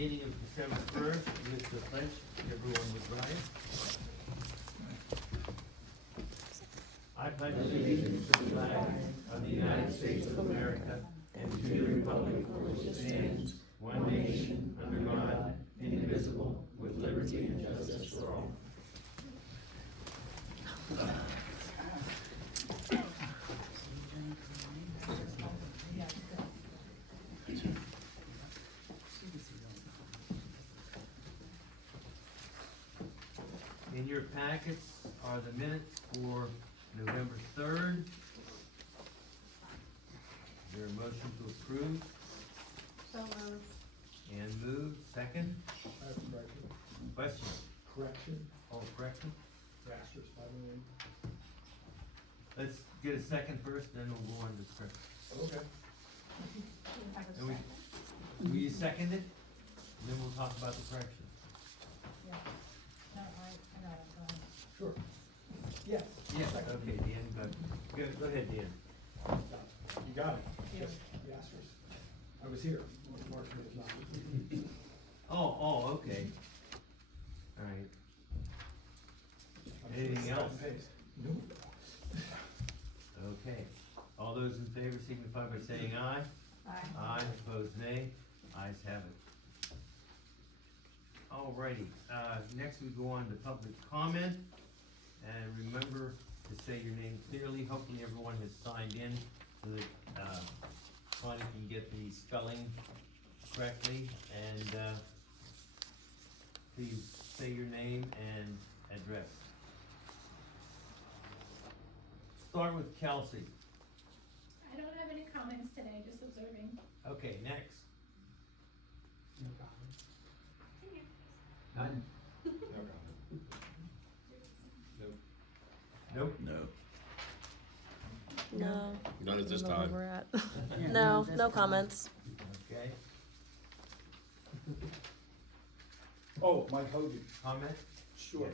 meeting of December 1st with the pledge. Everyone would rise. I pledge allegiance to the flag of the United States of America and to the republic for which it stands, one nation, under God, indivisible, with liberty and justice for all. In your packets are the minutes for November 3rd. Is there a motion to approve? So moved. And move, second? I have a correction. Question? Correction, Oh, correction? Masters, by the way. Let's get a second first, then we'll go on to correction. Okay. You have a And we- second? Will you second it? Then we'll talk about the correction. Yeah. No, I got it, go ahead. Sure. Yes. Yeah, Second. okay, Dan, go ahead, Dan. You got it. Here. Masters. I was here. Mark was not. Oh, okay. All right. I'm sure Anything it's cut else? and paste. Nope. Okay. All those in favor signify by saying aye. Aye, opposed nay. Ayes have it. Alrighty, next we go on to public comment. And remember to say your name clearly. Hopefully everyone has signed in so that, Connie can get the spelling correctly. And, please say your name and address. Start with Kelsey. I don't have any comments today, just observing. Okay, next. No comment. None? No comment. Nope. No. No. None at this I don't know where time. we're at. No, no comments. Okay, Oh, Mike Hogan. comment? Sure.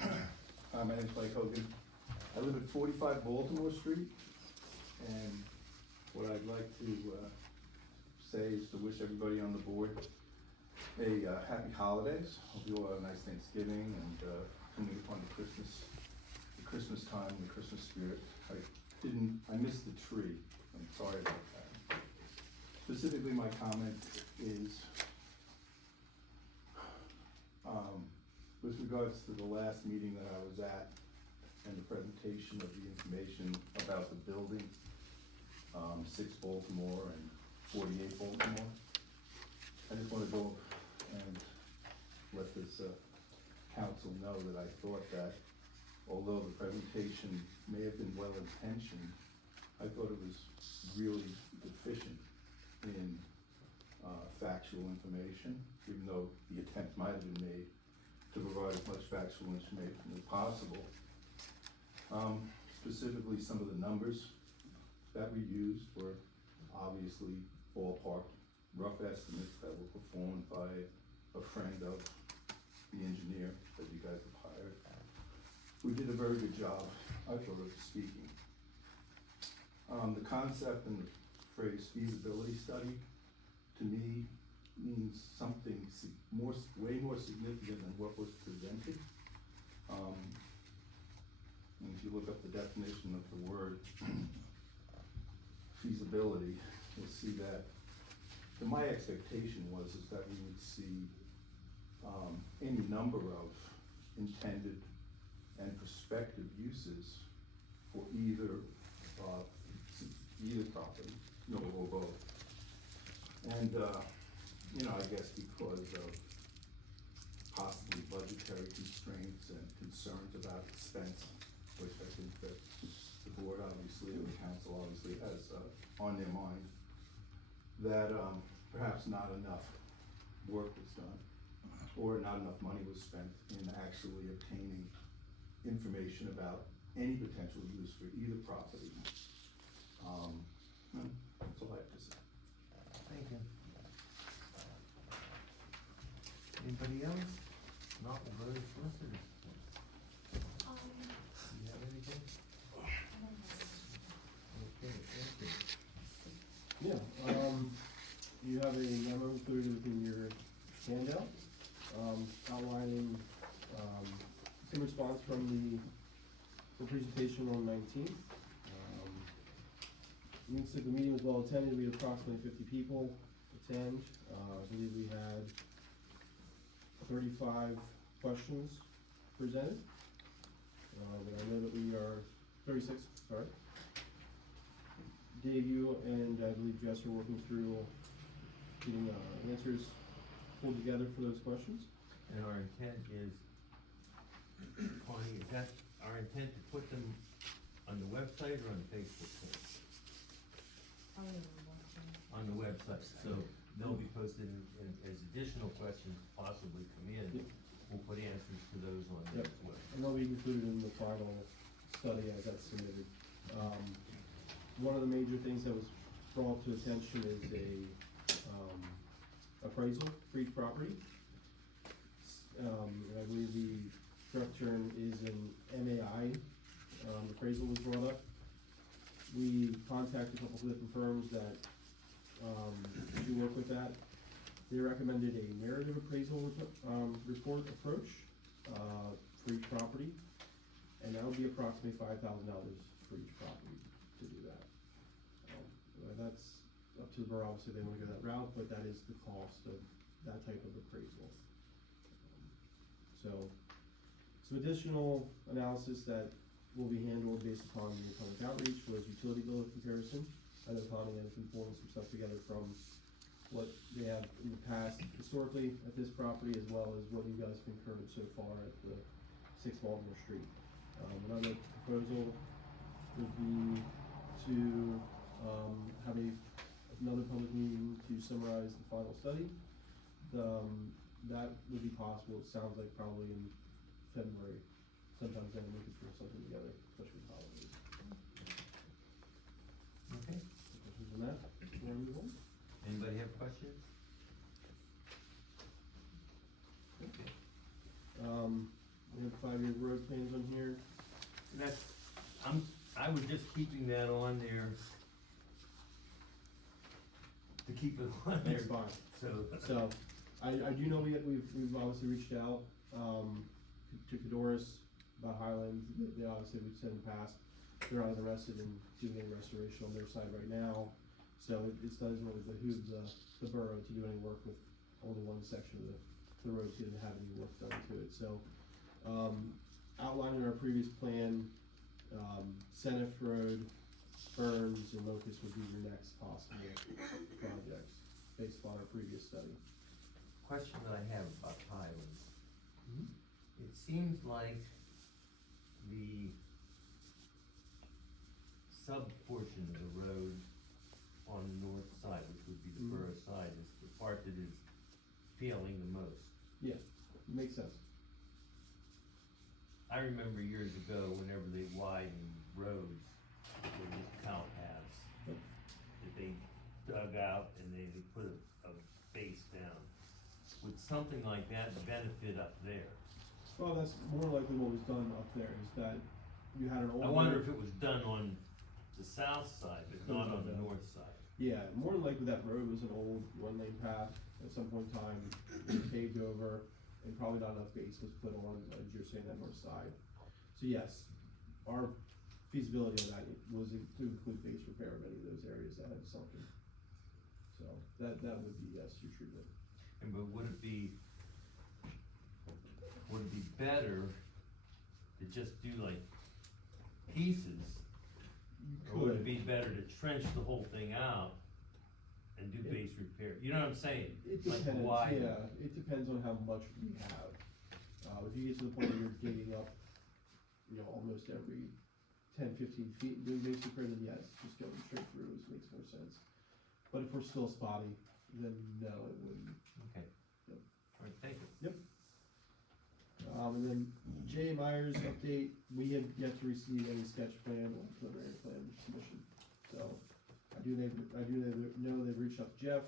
Hi, my name's Mike Hogan. I live at 45 Baltimore Street, and what I'd like to say is to wish everybody on the board a happy holidays. Hope you all have a nice Thanksgiving and coming upon the Christmas time and the Christmas spirit. I missed the tree. I'm sorry about that. Specifically, my comment is with regards to the last meeting that I was at and the presentation of the information about the building, 6 Baltimore and 48 Baltimore. I just want to go and let this council know that I thought that although the presentation may have been well intentioned, I thought it was really deficient in factual information, even though the attempt might have been made to provide as much factual information as possible. Specifically, some of the numbers that we used were obviously ballpark rough estimates that were performed by a friend of the engineer that you guys have hired. We did a very good job, I thought, of speaking. The concept and the phrase feasibility study, to me, means something way more significant than what was presented. And if you look up the definition of the word feasibility, you'll see that, and my expectation is that we would see any number of intended and prospective uses for either property, or both. And I guess because of possibly budgetary constraints and concerns about expense, which I think that the board obviously, and the council obviously has on their mind, that perhaps not enough work was done, or not enough money was spent in actually obtaining information about any potential use for either property. That's all I have to say. Thank you. Anybody else? Not the village solicitors. Do you have anything? Okay, thank you. you have a memo included within your handout, outlining, some response from the presentation on 19th. Looks like the meeting was well attended, we had approximately 50 people attend. I believe we had 35 questions presented. But I know that we are 36, sorry. Dave, you and I believe Jess are working through getting answers pulled together for those questions. And our intent is, Connie, is that our intent to put them on the website or on the Facebook page? Probably the one. On the website, so they'll be posted as additional questions possibly come in. Yep. We'll put answers to those on there as well. And they'll be included in the final study as that's submitted. One of the major things that was brought to attention is appraisal for each property. I believe the correct term is an MAI, appraisal was brought up. We contacted a couple of different firms that, do work with that. They recommended a narrative appraisal report approach, for each property. And that would be approximately $5,000 for each property to do that. That's up to the borough, obviously they wanna go that route, but that is the cost of that type of appraisal. So, some additional analysis that will be handled based upon the public outreach was utility bill comparison. I know Connie has been pulling some stuff together from what they have in the past historically at this property, as well as what you guys have incurred so far at the 6 Baltimore Street. Another proposal would be to, have another public meeting to summarize the final study. That would be possible, it sounds like probably in February, sometimes then we could throw something together, especially with holidays. Okay, Questions on that? Wanna move on? anybody have questions? Okay. We have 5-year road plans on here. That's, I was just keeping that on there to keep it on there, That's fine. so. So, I do know we've obviously reached out, to Cadoris about Highland, they obviously, we've said in the past, they're not interested in doing any restoration on their side right now. So it doesn't really behoove the borough to do any work with only one section of the road, so didn't have any work done to it, so. Outlining our previous plan, Senef Road, Burns, and Locust would be your next possible projects, based upon our previous study. Question that I have about Highlands. It seems like the sub-portion of the road on the north side, which would be the Mhm. borough side, is the part that is failing the most. Yeah, makes sense. I remember years ago, whenever they widened roads, with these cow paths, Yep. that they dug out and they put a base down. Would something like that benefit up there? Well, that's more likely what was done up there, is that you had an old. I wonder if it was done on the south side, but not on the north side. Yeah, more than likely that road was an old one-lane path at some point in time, it was paved over, and probably not enough base was put on, as you're saying, that north side. So yes, our feasibility of that was to include base repair of any of those areas that had sunken. So that would be, yes, your treatment. And but would it be better to just do like pieces? Or would it be better to trench the whole thing out and do It- base repair? You know what I'm saying? It Like depends, widen. yeah, it depends on how much we have. If you get to the point where you're digging up, almost every 10-15 feet and doing base repair, then yes, just going straight through makes more sense. But if we're still spotty, then no, it wouldn't. Okay. Yep. Alright, thank you. And then J. Myers update, we have yet to receive any sketch plan or preliminary plan submission. So, I do know they've reached out to Jeff,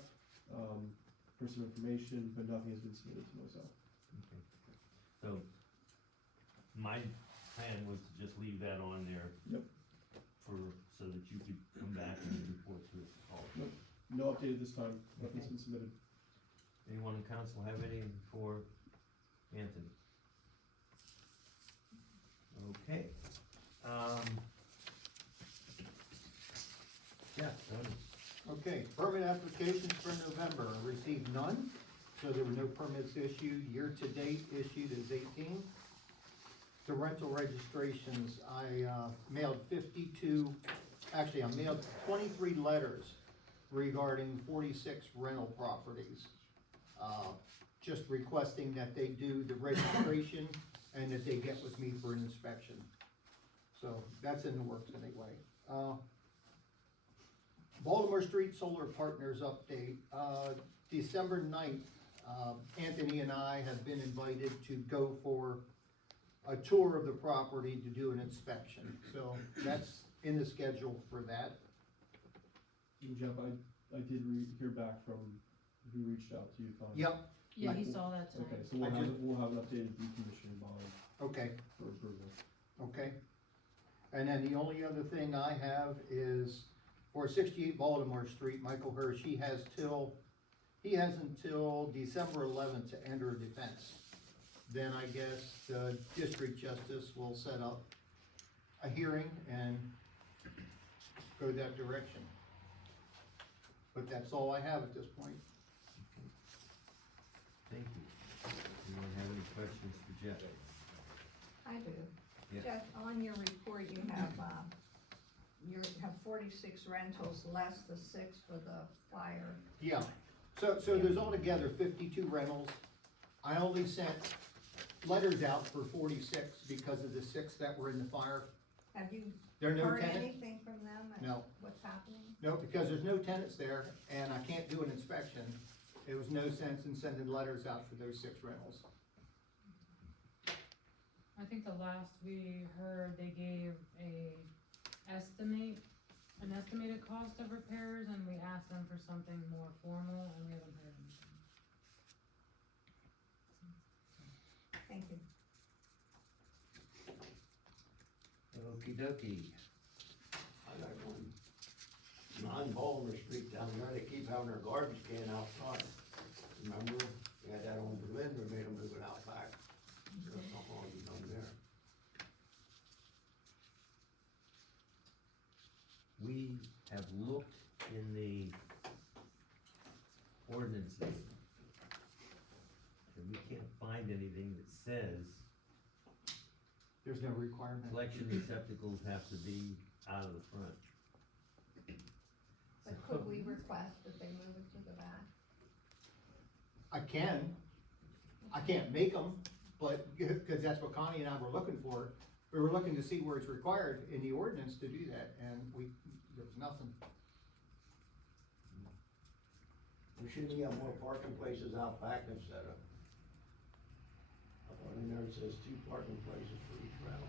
for some information, but nothing has been submitted to myself. Okay. So, my plan was to just leave that on there. Yep. So that you could come back and report to us all. No no update at this time, nothing's been submitted. Anyone in council have any for Anthony? Okay, yeah, Tony. Okay, permit applications for November, received none, so there were no permits issued. Year-to-date issued is 18. The rental registrations, I mailed 52, actually I mailed 23 letters regarding 46 rental properties. Just requesting that they do the registration and that they get with me for an inspection. So that's in the works anyway. Baltimore Street Solar Partners update, December 9th, Anthony and I have been invited to go for a tour of the property to do an inspection, so that's in the schedule for that. And Jeff, I did hear back from who reached out to you, Connie. Yep, Yeah, he saw that tonight. Okay, so we'll have an updated decommissioning bond okay, for approval. okay. And then the only other thing I have is for 68 Baltimore Street, Michael Hirsch, he has until December 11th to enter a defense. Then I guess the district justice will set up a hearing and go that direction. But that's all I have at this point. Thank you. Anyone have any questions for Jeff? I do. Yeah. Jeff, on your report, you have 46 rentals, less the 6 for the fire. Yeah, so there's altogether 52 rentals. I only sent letters out for 46 because of the 6 that were in the fire. Have you There are no heard tenants? anything from them? and No. What's happening? No, because there's no tenants there and I can't do an inspection. There was no sense in sending letters out for those 6 rentals. I think the last we heard, they gave an estimated cost of repairs, and we asked them for something more formal, and we haven't heard anything. Thank you. Okey dokey. I got one, 9 Baltimore Street down there, they keep having their garbage can out front. Remember, we had that on Berlin, we made them move it out back. There's something wrong with them there. We have looked in the ordinances, and we can't find anything that says There's no requirement. collection receptacles have to be out of the front. But could we request that they move it to the back? I can't make them, but, cause that's what Connie and I were looking for. We were looking to see where it's required in the ordinance to do that, and there was nothing. We should have more parking places out back instead of. Up on there it says 2 parking places for each rental.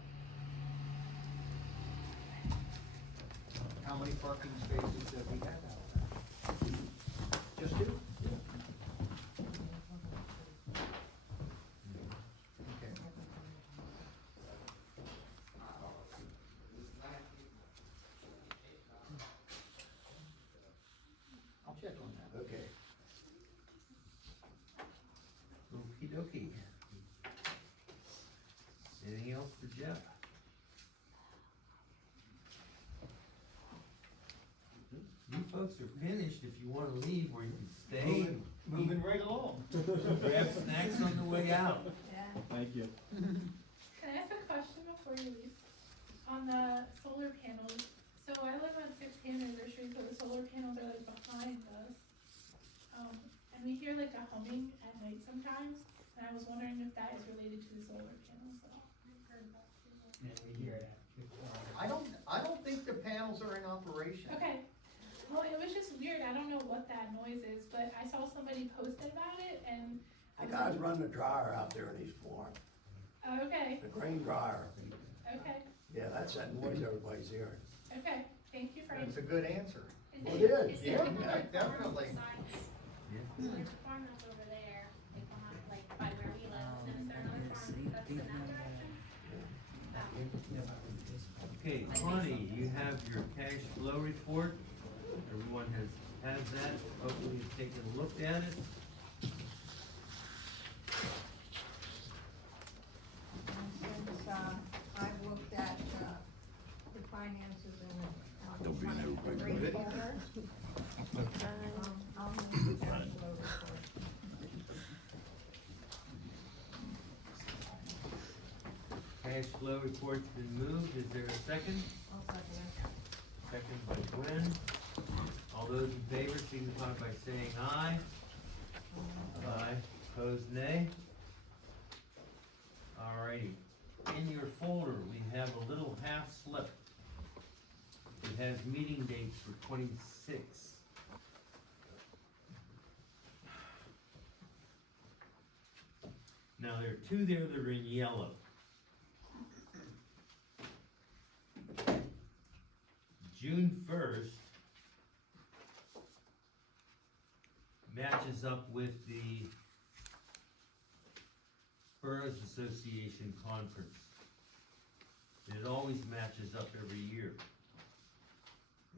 How many parking spaces do we have out there? Just 2? Okay. I'll check on that. Okay. Okey dokey. Anything else for Jeff? You folks are finished. If you wanna leave, or you can stay, Moving right along. grab snacks on the way out. Yeah. Thank you. Can I ask a question before you leave? On the solar panels, so I live on 6th Anniversary, so the solar panels are like behind us. And we hear like a humming at night sometimes, and I was wondering if that is related to the solar panels at all. I've heard that too. Yeah, we hear that. I don't think the panels are in operation. Okay, well, it was just weird, I don't know what that noise is, but I saw somebody posted about it, and I The was guys like, run the dryer out there in East Florence, okay, the grain dryer. okay, Yeah, that's that noise everybody's hearing. okay, thank you for. That's a good answer. Well, it is. Yeah, definitely. Yeah. There's a farmhouse over there, like behind, like by where we live, and then is there another farm that's in that direction? Okay, Connie, you have your cash flow report. Everyone has has that, hopefully you've taken a look at it. And since, I've looked at, the finances in, Don't be no big green bit. folder, I'll move the cash flow report. Cash flow report's been moved, is there a second? I'll second it. Second by Gwen. All those in favor signify by saying aye. Aye. Opposed, nay. Alrighty, in your folder, we have a little half slip. It has meeting dates for 26. Now, there are two there that are in yellow. June 1st matches up with the Boroughs Association Conference. And it always matches up every year.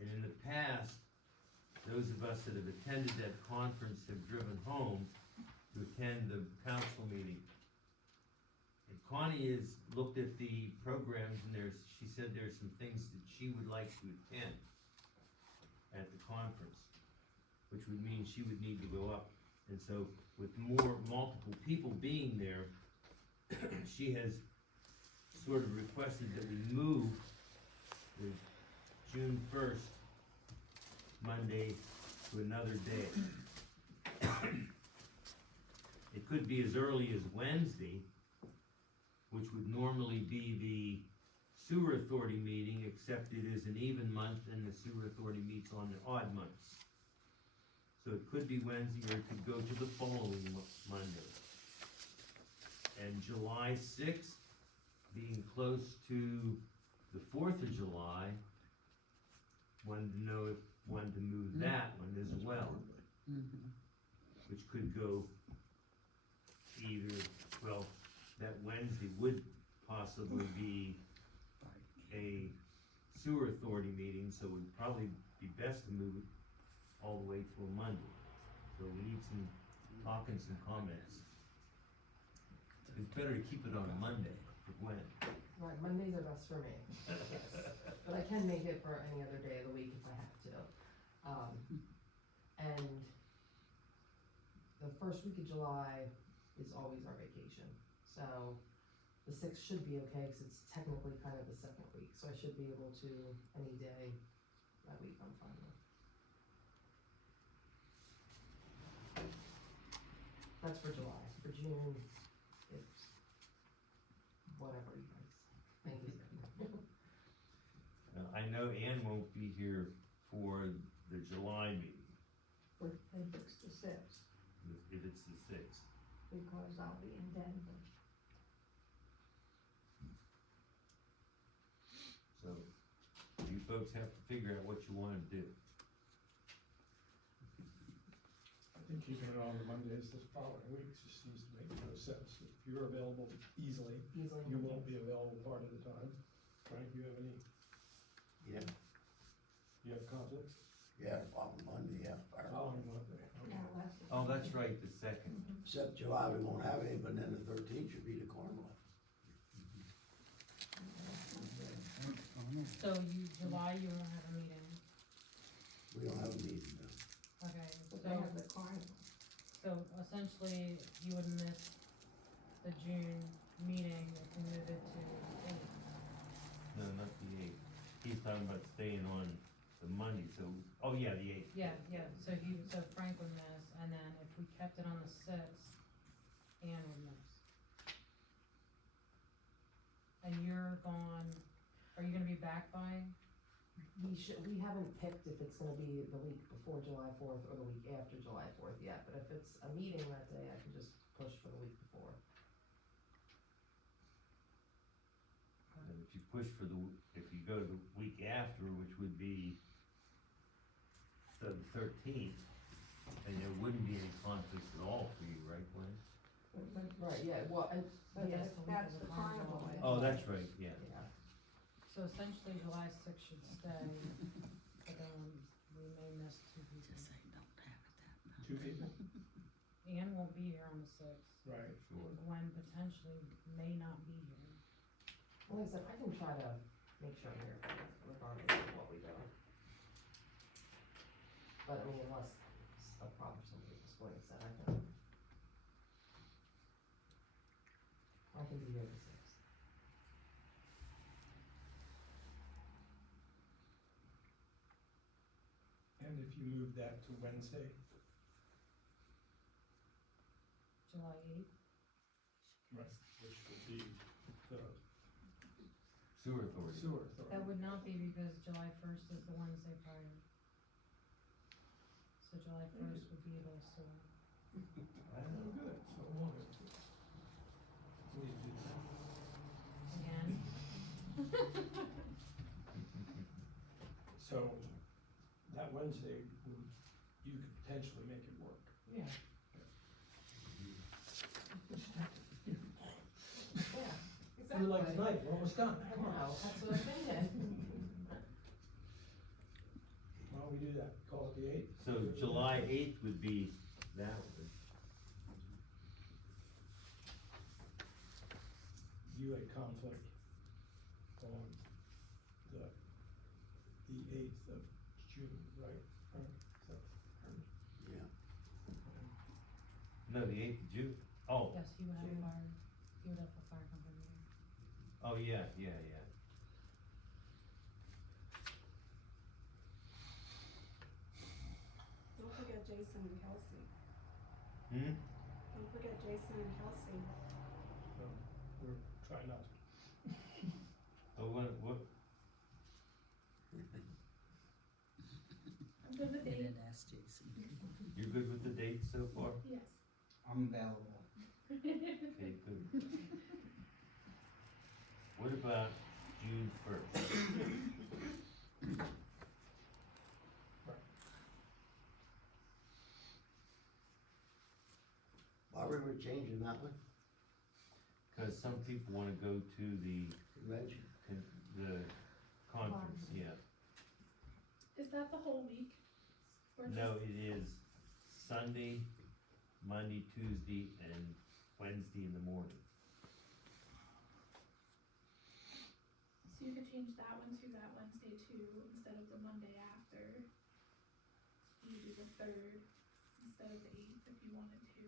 And in the past, those of us that have attended that conference have driven home to attend the council meeting. And Connie has looked at the programs and she said there's some things that she would like to attend at the conference, which would mean she would need to go up. And so with multiple people being there, she has sort of requested that we move the June 1st Monday to another day. It could be as early as Wednesday, which would normally be the sewer authority meeting, except it is an even month and the sewer authority meets on the odd months. So it could be Wednesday or it could go to the following Monday. And July 6th, being close to the 4th of July, wanted to know if wanted to move that one as well. Which could go either, well, that Wednesday would possibly be a sewer authority meeting, so it would probably be best to move it all the way to a Monday. So we need some talk and some comments. It's better to keep it on a Monday for Gwen. Right, Mondays are best for me, yes. But I can make it for any other day of the week if I have to. And the first week of July is always our vacation. So the 6th should be okay, cause it's technically kind of the second week, so I should be able to, any day that week I'm fine with. That's for July. For June, it's whatever you guys think is good. I know Ann won't be here for the July meeting, If it's the 6th, if it's the 6th. because I'll be in Denver. So you folks have to figure out what you wanna do. I think keeping it on the Mondays this following week just seems to make no sense. If you're available easily, you won't be available part of the time. Frank, you have any, Yeah, you have conflicts? yeah, following Monday, yeah. Following Monday, okay. Yeah, that's the Oh, that's right, the 2nd. Except July, we won't have any, but then the 13th should be the carnival. So July, you won't have a meeting, We don't have a meeting though. okay, But they have the carnival. so essentially, you would miss the June meeting if we move it to the 8th. No, not the 8th. He's talking about staying on the Monday, so, oh yeah, the 8th. Yeah, so Frank would miss, and then if we kept it on the 6th, Ann would miss. And you're gone, are you gonna be back by? We haven't picked if it's gonna be the week before July 4th or the week after July 4th yet, but if it's a meeting that day, I can just push for the week before. And if you push for if you go to the week after, which would be the 13th, then there wouldn't be any conflicts at all for you, right, Gwen? Right, yeah, well, and, But yes, that's the carnival. Oh, that's right, yeah. yeah. So essentially, July 6th should stay, but then we may miss 2 weeks. two people, Ann won't be here on the sixth, right? Sure. and Gwen potentially may not be here. Well, like I said, I can try to make sure I'm here regardless of what we do. But I mean, unless it's a problem for somebody at this point, said I can be here the sixth. And if you move that to Wednesday, July eighth, right, which would be the Sewer authority. sewer authority. that would not be because July first is the Wednesday prior. So July first would be the sewer. I don't know. Good, so one of two. We do that. Again. So, that Wednesday, you could potentially make it work. Yeah. Yeah, You're like exactly. tonight, we're almost done, I come on. know, that's what I'm thinking. Why don't we do that, call it the eighth? So July eighth would be that one. You had conflict on the eighth of June, right? Is that correct? Yeah. No, the eighth of June. Oh, Yes, he would have June. fire, he would have a fire company meeting. oh, yeah. Don't forget Jason and Kelsey. Hmm? Don't forget Jason and Kelsey. No, we're trying not to. Oh, what? I'm good with eight, ask Jason. You're good with the dates so far? yes. I'm available. Okay, good. What about June first? Why were we changing that one? Cause some people wanna go to the Convention? conference, yeah. Is that the whole week? Or No, just, it is Sunday, Monday, Tuesday, and Wednesday in the morning. so you could change that one to that Wednesday too, instead of the Monday after? You do the third instead of the eighth if you wanted to.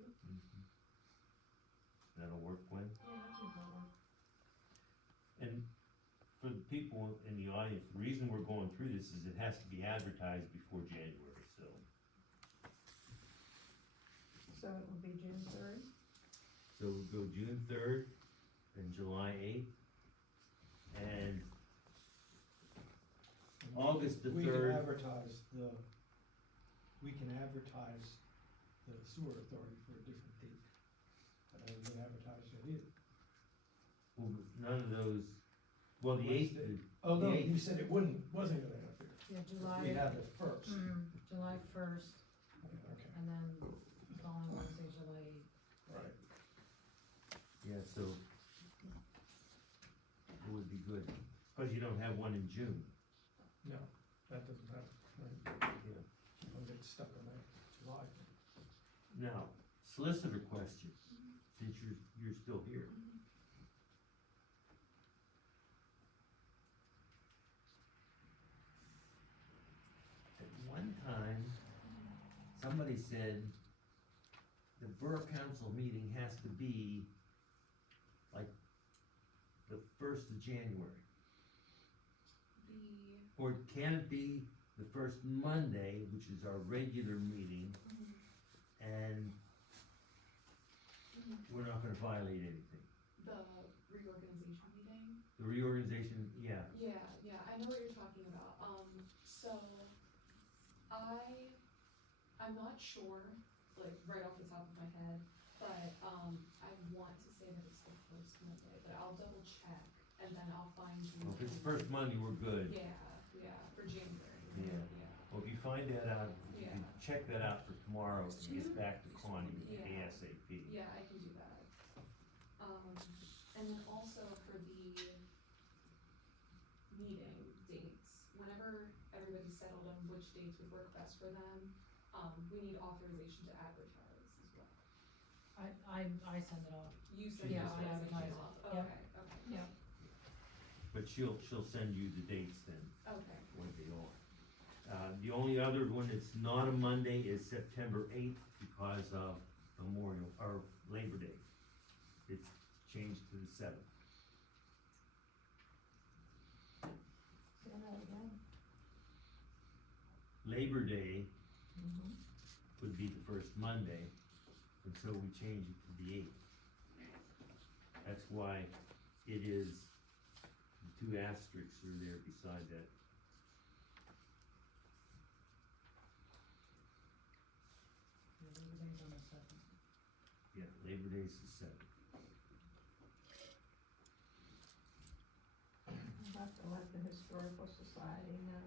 That'll work, Gwen? Yeah, I can do that one. And for the people in the audience, the reason we're going through this is it has to be advertised before January, so. So it will be June third? So we'll go June third and July eighth. And August the We can 3rd. advertise the sewer authority for a different date. That hasn't been advertised yet either. well, none of those, well, the eighth, Wednesday. Oh, no, the eighth. you said it wasn't gonna interfere. Yeah, July. We have the first. July first, Yeah, okay, and then following Wednesday, July eighth. right. Yeah, so it would be good, cause you don't have one in June. No, that doesn't happen, right? Yeah. I'll get stuck on that July. Now, solicitor question, since you're still here. At one time, somebody said the borough council meeting has to be like the 1st of January. Or can it be the first Monday, which is our regular meeting, and we're not gonna violate anything? The reorganization meeting? The reorganization, yeah, Yeah, I know what you're talking about. So I'm not sure, like, right off the top of my head, but, I want to say that it's the first Monday, but I'll double check and then I'll find you. well, if it's first Monday, we're good. Yeah, for January. Yeah. Well, if you find that out, you can Yeah. check that out for tomorrow and get back to Connie Yeah. ASAP. Yeah, I can do that. And then also for the meeting dates, whenever everybody's settled on which dates would work best for them, we need authorization to advertise as well. I send it off. You send Yeah, the I advertise authorization it. off, Yep. okay, okay. Yeah. But she'll send you the dates then, Okay, when they are. The only other one that's not a Monday is September eighth because of Memorial, or Labor Day. It's changed to the seventh. Say that again. Labor Day Mhm. would be the first Monday, and so we change it to the eighth. That's why it is, the two asterisks are there beside that. Everything's on the second. Yeah, Labor Day's the seventh. I'll have to let the historical society know,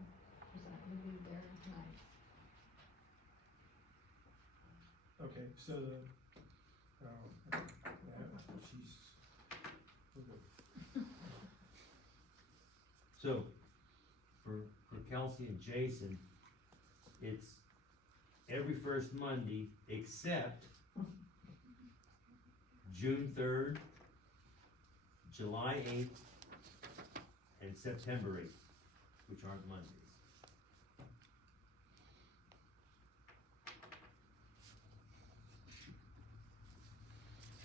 cause that will be there tonight. Okay, so the, yeah, she's, we're good. So, for Kelsey and Jason, it's every first Monday except June 3rd, July 8th, and September 8th, which aren't Mondays.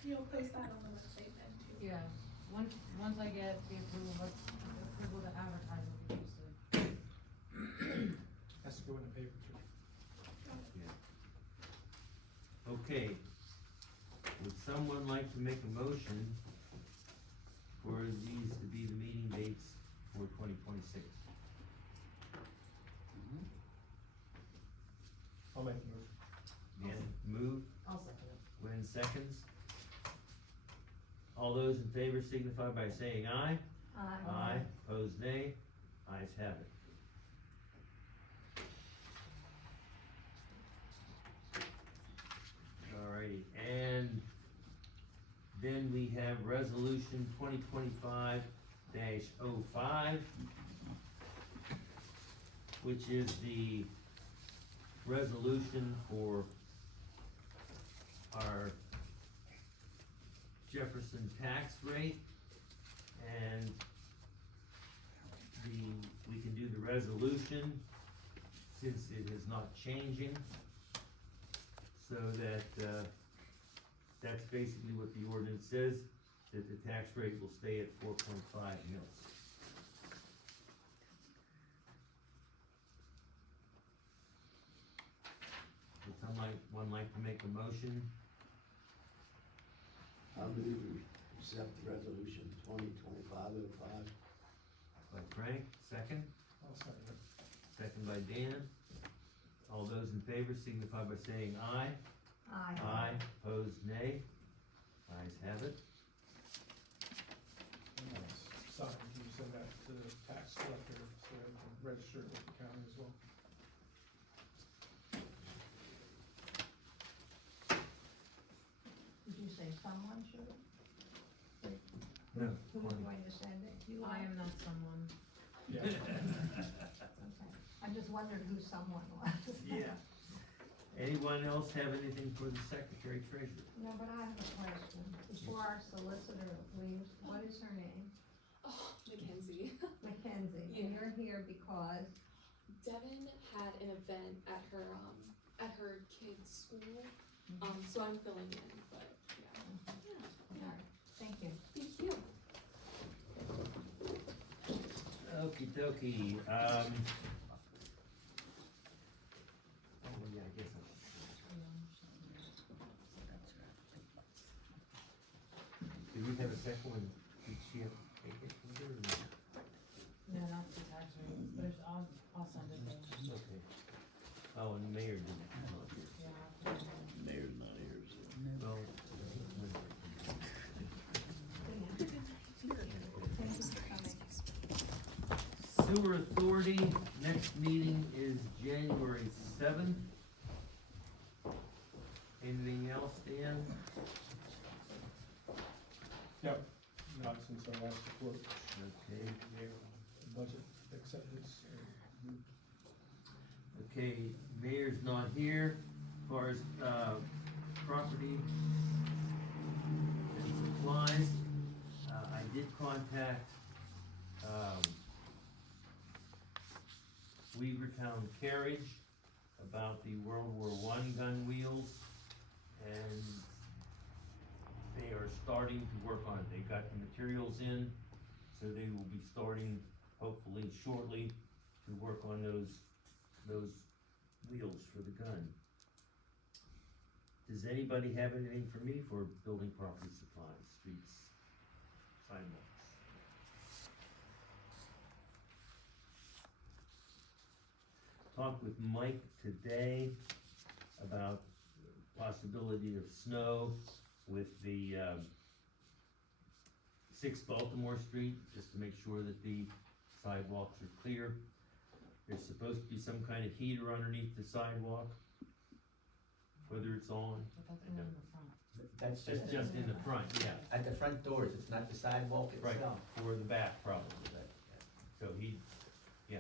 You'll post that on the website then too. Yeah, once I get the approval to advertise, it'll be posted. Has to go in the paper too. Okay, would someone like to make a motion for these to be the meeting dates for 2026? I'll make the motion. Dan, move, I'll second it. Gwen seconds. All those in favor signify by saying aye. Aye, opposed nay, ayes have it. Alrighty, and then we have resolution 2025-05, which is the resolution for our Jefferson tax rate, and we can do the resolution since it is not changing, so that, that's basically what the ordinance says, that the tax rate will stay at 4.5 mils. Would someone like to make a motion? I move we accept resolution 2025-05. By Frank, second? I'll second it. Second by Dan. All those in favor signify by saying aye. Aye, opposed nay. Ayes have it. And that's signed, can you send that to the tax collector so they can register it with the county as well? Did you say someone should? No. Who's going to send it? You I are? am not someone. Yeah. Okay. I just wondered who someone was. Yeah. Anyone else have anything for the secretary treasurer? No, but I have a question. Before our solicitor leaves, what is her name? oh, Mackenzie. Mackenzie. And Yeah. you're here because, Devin had an event at her kid's school, so I'm filling in, but yeah. all right, thank you. Thank you. Okey dokey, oh, yeah, I guess Did we have a second one? Did she have to take it from there or not? No, not the tax rate, there's, I'll send it there. Okay. Oh, and the mayor didn't come up here. Yeah. Mayor's not here, so. Well, Sewer Authority, next meeting is January 7th. Anything else, Dan? Yep, not since our last report, Okay, budget acceptance. okay, Mayor's not here, as far as, property and supplies. I did contact, Weavertown Carriage about the World War I gun wheels, and they are starting to work on it. They got the materials in, so they will be starting, hopefully shortly, to work on those wheels for the gun. Does anybody have anything for me for building property supplies, streets, sidewalks? Talked with Mike today about possibility of snow with the, 6 Baltimore Street, just to make sure that the sidewalks are clear. There's supposed to be some kind of heater underneath the sidewalk, whether it's on. But that's only in the front. That's It's just in the front, yeah, at the front doors, it's not the sidewalk right, itself. or the back probably, so he, yeah.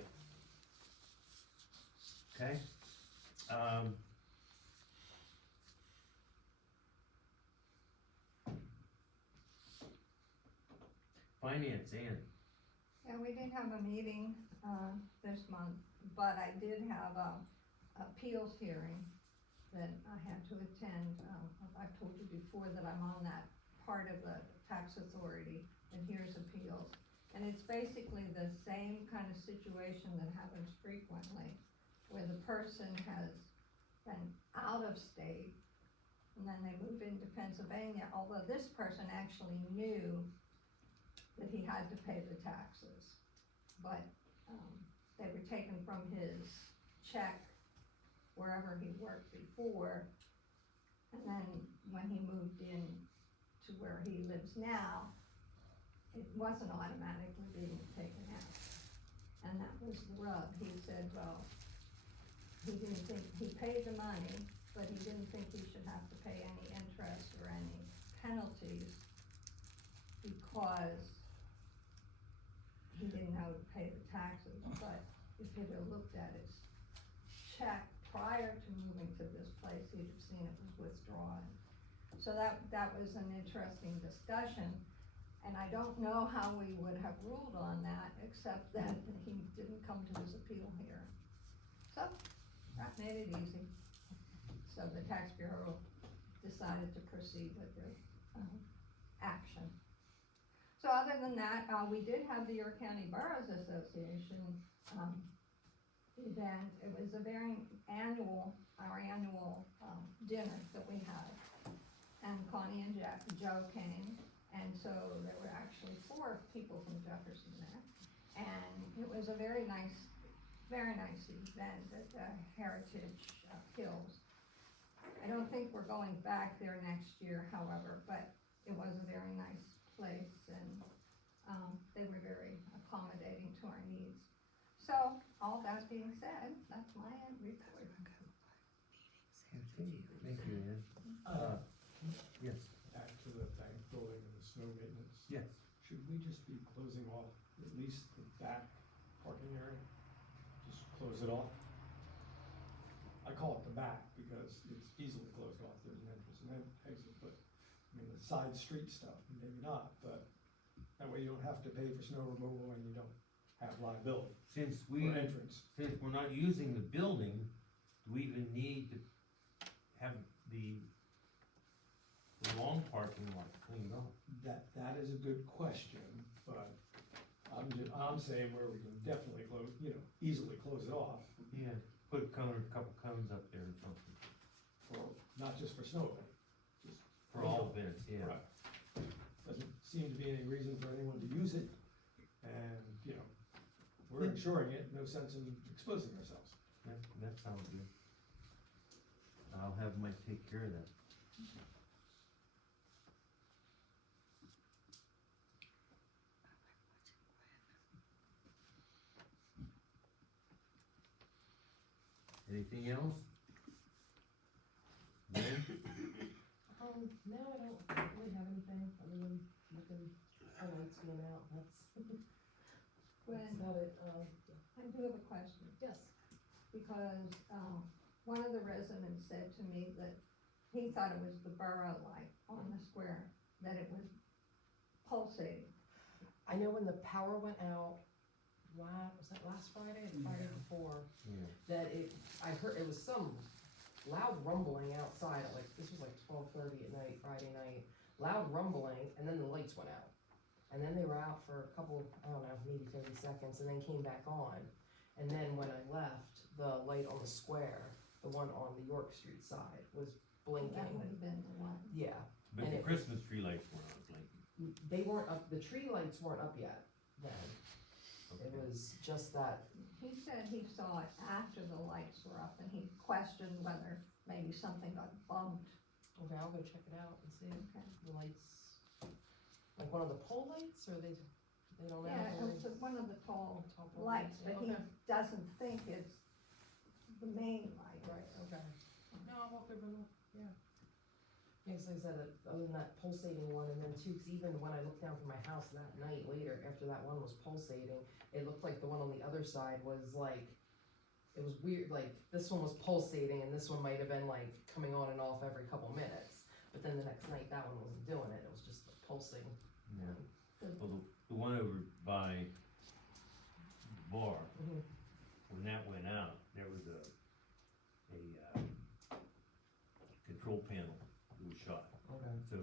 Okay, finance, Ann. Yeah, we did have a meeting, this month, but I did have a appeals hearing that I had to attend. I've told you before that I'm on that part of the tax authority that hears appeals. And it's basically the same kind of situation that happens frequently, where the person has been out of state and then they move into Pennsylvania, although this person actually knew that he had to pay the taxes. But, they were taken from his check wherever he worked before. And then when he moved in to where he lives now, it wasn't automatically being taken out. And that was the rub. He said, well, he didn't think, he paid the money, but he didn't think he should have to pay any interest or any penalties because he didn't know to pay the taxes. But if he'd have looked at his check prior to moving to this place, he'd have seen it was withdrawn. So that was an interesting discussion, and I don't know how we would have ruled on that, except that he didn't come to his appeal here. So, that made it easy. So the tax bureau decided to proceed with their, action. So other than that, we did have the York County Boroughs Association, event. It was a very our annual dinner that we had. And Connie and Joe came, and so there were actually 4 people from Jefferson there. And it was a very nice event at the Heritage Hills. I don't think we're going back there next year, however, but it was a very nice place, and they were very accommodating to our needs. So, all that being said, that's my report. Okay, thank you, Ann. Yes. Back to the bank building and the snow maintenance. Yes. Should we just be closing off at least the back parking area? Just close it off? I call it the back because it's easily closed off. There's an entrance and exit, but I mean, the side street stuff, maybe not, but that way you don't have to pay for snow removal and you don't have liability Since for entrance. since we're not using the building, do we even need to have the long parking lot cleaned up? That is a good question, but I'm saying where we can definitely close, easily close it off, Yeah, put a couple cones up there or something, for, not just for snow event, just. for all events, yeah. Right. Doesn't seem to be any reason for anyone to use it, and, we're insuring it, no sense in exposing ourselves. That sounds good. I'll have Mike take care of that. Anything else? Ben? No, I don't really have anything other than looking for lights going out, that's When, about it, I do have a question. yes. Because, one of the residents said to me that he thought it was the borough light on the square, that it was pulsating. I know when the power went out, was that last Friday or the Friday before? Yeah. That I heard, it was some loud rumbling outside, at like, this was like 12:30 at night, Friday night. Loud rumbling, and then the lights went out. And then they were out for a couple, I don't know, maybe 30 seconds, and then came back on. And then when I left, the light on the square, the one on the York Street side, was blinking. That would have been the one. Yeah, But And the it- Christmas tree lights were on blinking. they weren't up, the tree lights weren't up yet then. It Okay. was just that, He said he saw it after the lights were up, and he questioned whether maybe something got bumped. okay, I'll go check it out and see Okay. the lights. Like one of the pole lights, or they don't know? Yeah, or it was one of the tall top of lights, but he Okay. doesn't think it's the main light. Right, okay. No, I'm all good with it, yeah. Yeah, 'cause like I said, other than that pulsating one, and then too, 'cause even when I looked down from my house that night later, after that one was pulsating, it looked like the one on the other side was like, it was weird, like, this one was pulsating, and this one might have been like coming on and off every couple minutes. But then the next night, that one wasn't doing it, it was just the pulsing. Yeah. Well, the one over by bar, Mhm. when that went out, there was a control panel that was shot. Okay. So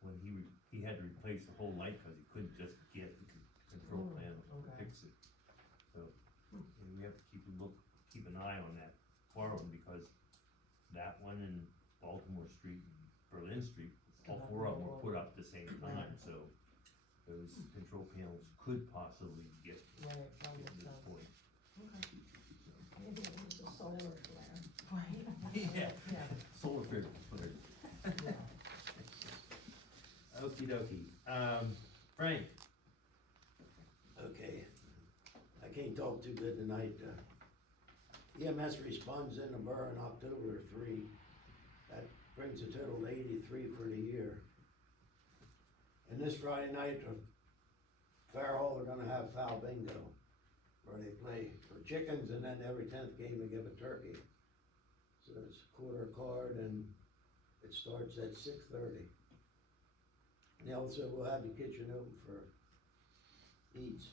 when he had to replace the whole light because he couldn't just get the control Mm, panel to okay. fix it. So, and we have to keep an eye on that far one because that one in Baltimore Street and Berlin Street, all four of them were put up at the same time, so those control panels could possibly get Right, to that makes this sense. point. Okay. Maybe it was a solar flare. Right. Yeah. Yeah, Solar flare. yeah. Okey dokey. Frank, Okay, I can't talk too good tonight. EMS responds in the borough in October 3. That brings the total to 83 for the year. And this Friday night, Fair Hall, they're gonna have foul bingo, where they play for chickens, and then every 10th game they give a turkey. So it's a quarter card, and it starts at 6:30. And also, we'll have the kitchen open for eats.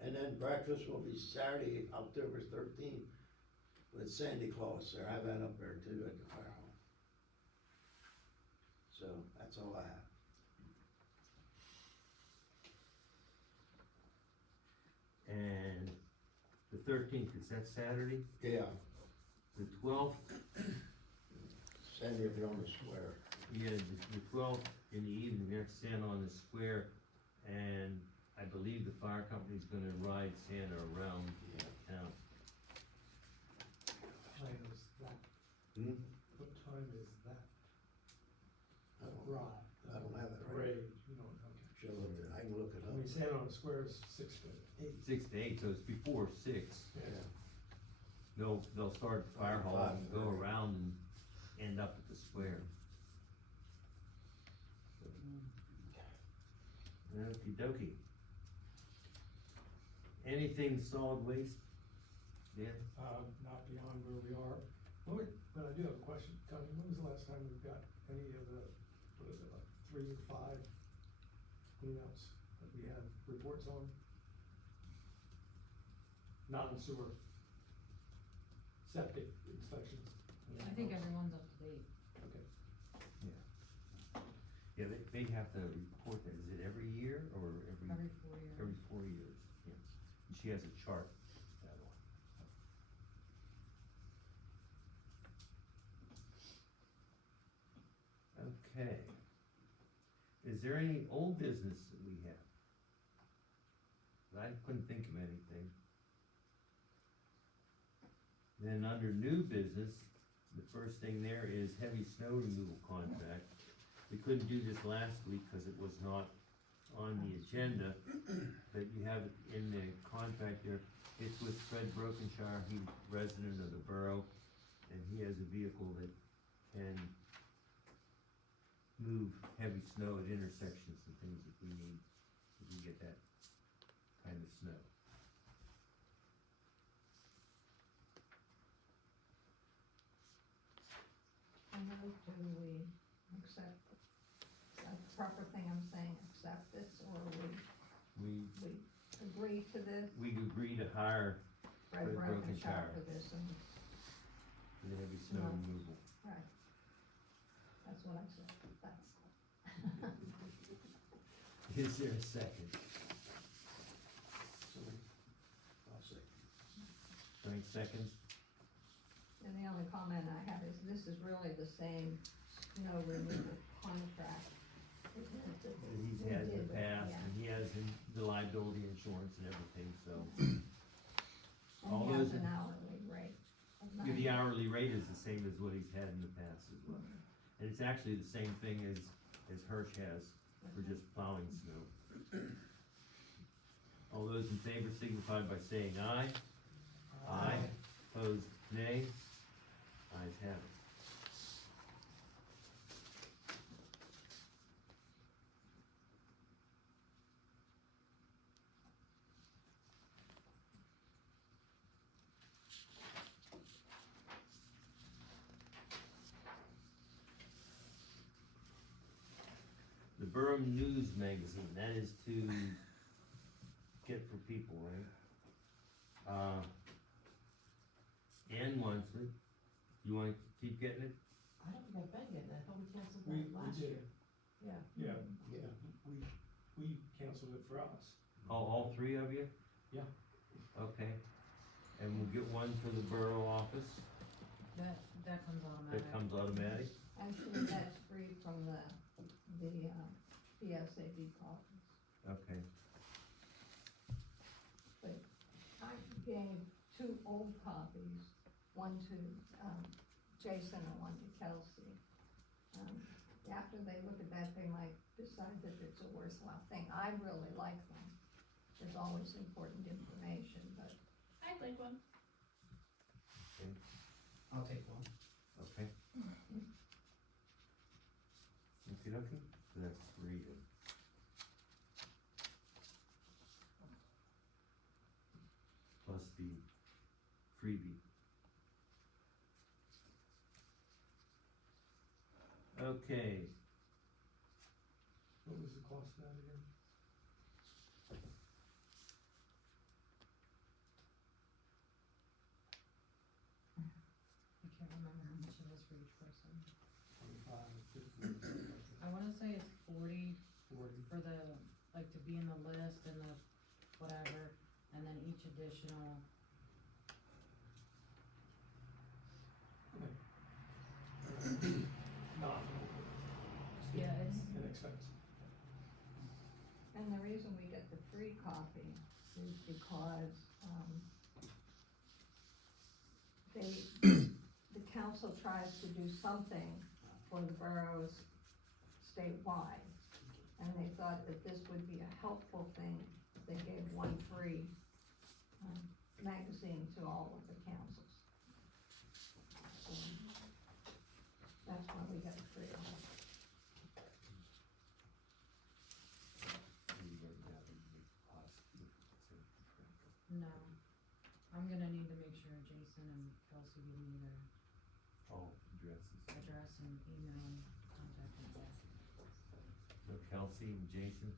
And then breakfast will be Saturday, October 13th, with Santa Claus there. I have that up there too at the Fair Hall. So, that's all I have. and the 13th, is that Saturday? Yeah. The 12th, Santa will be on the square. yeah, the 12th in the evening, we have Santa on the square, and I believe the fire company's gonna ride Santa around town. Time is that? Hmm? What time is that? I don't, Right. I don't have it right. Parade, you don't, okay. She'll look it, I can look it I mean, up. Santa on the Square is 6 to 8. 6 to 8, so it's before 6. Yeah. They'll start at the fire hall and go 5:30. around and end up at the square. Okey dokey. Anything solid waste? Dan? Not beyond where we are. But I do have a question. Connie, when was the last time we got any of the, what is it, like 3 or 5 cleanouts that we have reports on? Not in sewer. Septic inspections. I think everyone's up to date. Okay. Yeah, they have to report that, is it every year or every? Every 4 years. Every 4 years, yeah. And she has a chart, that one. Okay. Is there any old business that we have? I couldn't think of anything. Then under new business, the first thing there is heavy snow removal contract. We couldn't do this last week because it was not on the agenda, but you have it in the contract there. It's with Fred Brokenshire, he's resident of the borough, and he has a vehicle that can move heavy snow at intersections and things if we need, if we get that kind of snow. do we accept, is that the proper thing I'm saying, accept this, or We, we agree to this? we agree to hire Fred Fred Brokenshire Brokenshire. for this, and, the heavy snow No. removal. right. That's what I said, that's. Is there a second? So, I'll say. Frank seconds? And the only comment I have is this is really the same snow removal contract. That he's had in the past, Yeah. and he has the liability insurance and everything, so. And All he has those an in- hourly rate of The $90. hourly rate is the same as what he's had in the past as well. And it's actually the same thing as Hirsch has for just plowing snow. All those in favor signify by saying aye. Aye. Opposed, nay. Ayes have it. The Borough News Magazine, that is to get for people, right? Ann wants it. You wanna keep getting it? I don't think I've been getting that, I thought we canceled We that last did. year. Yeah. Yeah, Yeah. we canceled it for us. All three of you? Yeah. Okay. And we'll get one for the borough office, That comes automatic. that comes automatic? Actually, that's free from the PSAB copies. Okay. But I gave 2 old copies, one to, Jason and one to Kelsey. After they look at that, they might decide that it's a worthwhile thing. I really like them. There's always important information, but I'd like one. I'll take one. Okay. Okey-dokey, so that's 3 then. Plus the freebie. Okay, What was the cost of that again? I can't remember how much it is for each person. 25, 50, I wanna say it's 40 40. for the, like, to be in the list and the whatever, and then each additional, Not yeah, it's, inexpensive. and the reason we get the free copy is because, the council tries to do something for the boroughs statewide. And they thought that this would be a helpful thing, if they gave one free, magazine to all of the councils. So, that's why we got free. no. I'm gonna need to make sure Jason and Kelsey give me their oh, addresses. address and email and contact info. So Kelsey and Jason,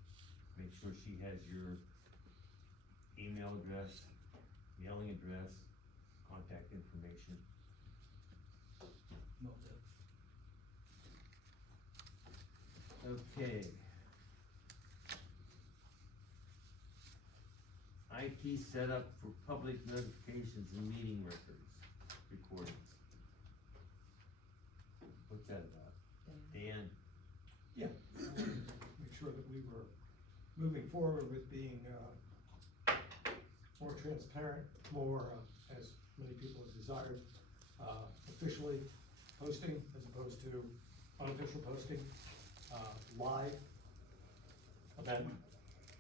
make sure she has your email address, mailing address, contact information. Okay. IT setup for public notifications and meeting records, recordings. What's that about? Dan? Yeah, I wanted to make sure that we were moving forward with being, more transparent, more, as many people have desired, officially posting as opposed to unofficial posting, live event,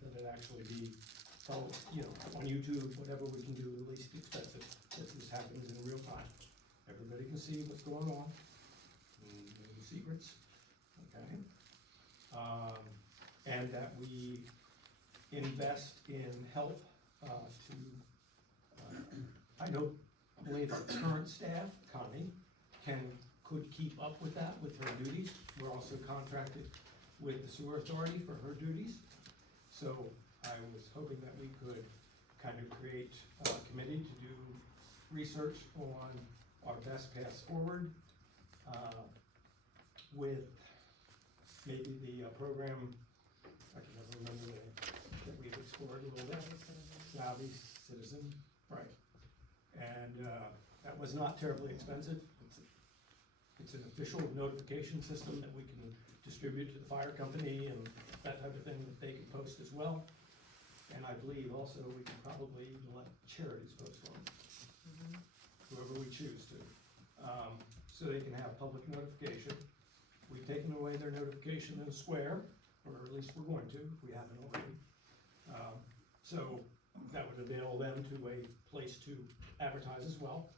that it actually be, held, you know, on YouTube, whatever we can do, at least expect that this happens in real time. Everybody can see what's going on, no secrets, okay? And that we invest in help, I know only the current staff, Connie, can could keep up with that with her duties. We're also contracted with the sewer authority for her duties. So I was hoping that we could kind of create a committee to do research on our best paths forward, with maybe the program, I can never remember the name, that we've explored a little bit. Savvy Citizen, right. And, that was not terribly expensive. It's an official notification system that we can distribute to the fire company and that type of thing that they can post as well. And I believe also we can probably let charities post on it, whoever we choose to. So they can have public notification. We've taken away their notification in the square, or at least we're going to, if we haven't already. So that would avail them to a place to advertise as well.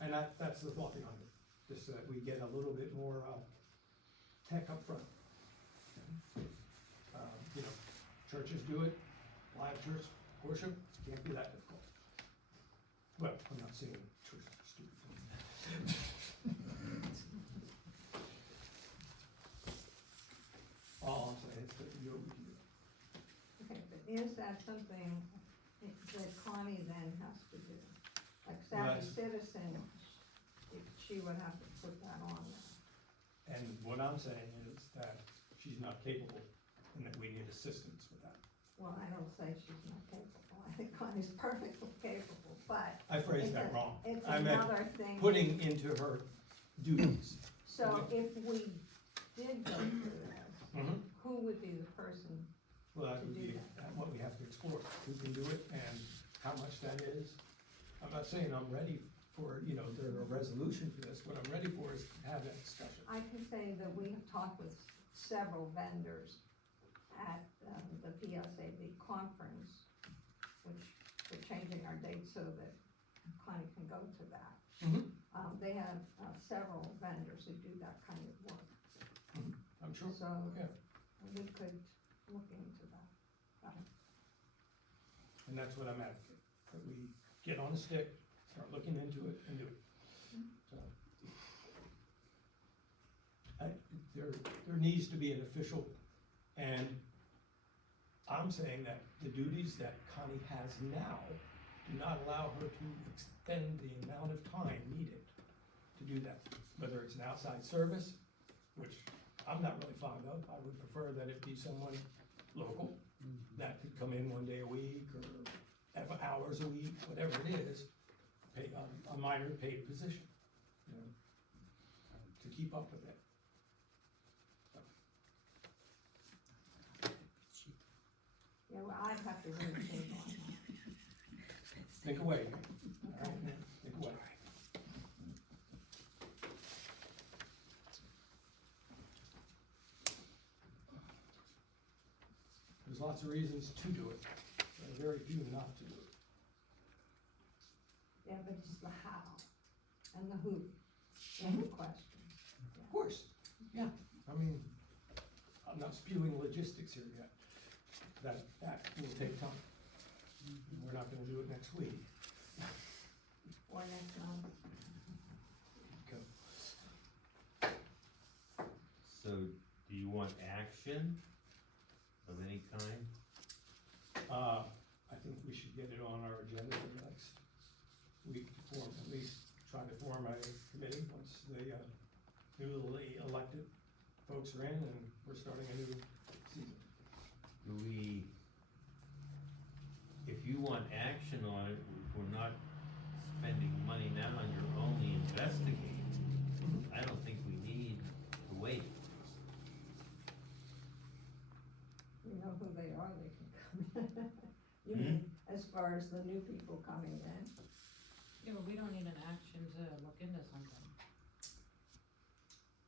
And that's the thought behind it, just so that we get a little bit more, tech up front. You know, churches do it, live church worship, can't be that difficult. Well, I'm not saying church is stupid. All I'm saying is that we can do it. Okay, but is that something that Connie then has to do? Like Savvy Citizen, she would have to put that on there. And what I'm saying is that she's not capable and that we need assistance with that. Well, I don't say she's not capable, I think Connie's perfectly capable, but. I phrased it's that wrong. It's I meant another thing. putting into her duties. So if we did go through this, Mhm. who would be the person? Well, that To would do be what we have to explore, who can do it and how much that is. I'm not saying I'm ready for, you know, there's a resolution for this, what I'm ready for is to have that discussion. I can say that we have talked with several vendors at the PSAB conference, which we're changing our date so that Connie can go to that. Mhm. They have several vendors who do that kind of work, I'm sure, so yeah. we could look into that. And that's what I'm advocating, that we get on the stick, start looking into it and do it. So, there needs to be an official, and I'm saying that the duties that Connie has now do not allow her to extend the amount of time needed to do that. Whether it's an outside service, which I'm not really fond of, I would prefer that it be someone local that could come in one day a week or have hours a week, whatever it is, pay a minor paid position, you know, to keep up with it. Yeah, well, I'd have to really think on that. Think away. All right, think away. There's lots of reasons to do it, there are very few not to do it. Yeah, but it's the how and the who, and the question. Of course, yeah, I mean, I'm not spewing logistics here yet. That will take time. We're not gonna do it next week. Or next month. Okay. So, do you want action of any kind? I think we should get it on our agenda for the next week to form, at least try to form a committee once the, newly elected folks are in and we're starting a new season. Do we, if you want action on it, if we're not spending money now and you're only investigating, I don't think we need to wait. You know who they are, they can come. You mean, as far as the new people coming in? Yeah, but we don't need an action to look into something.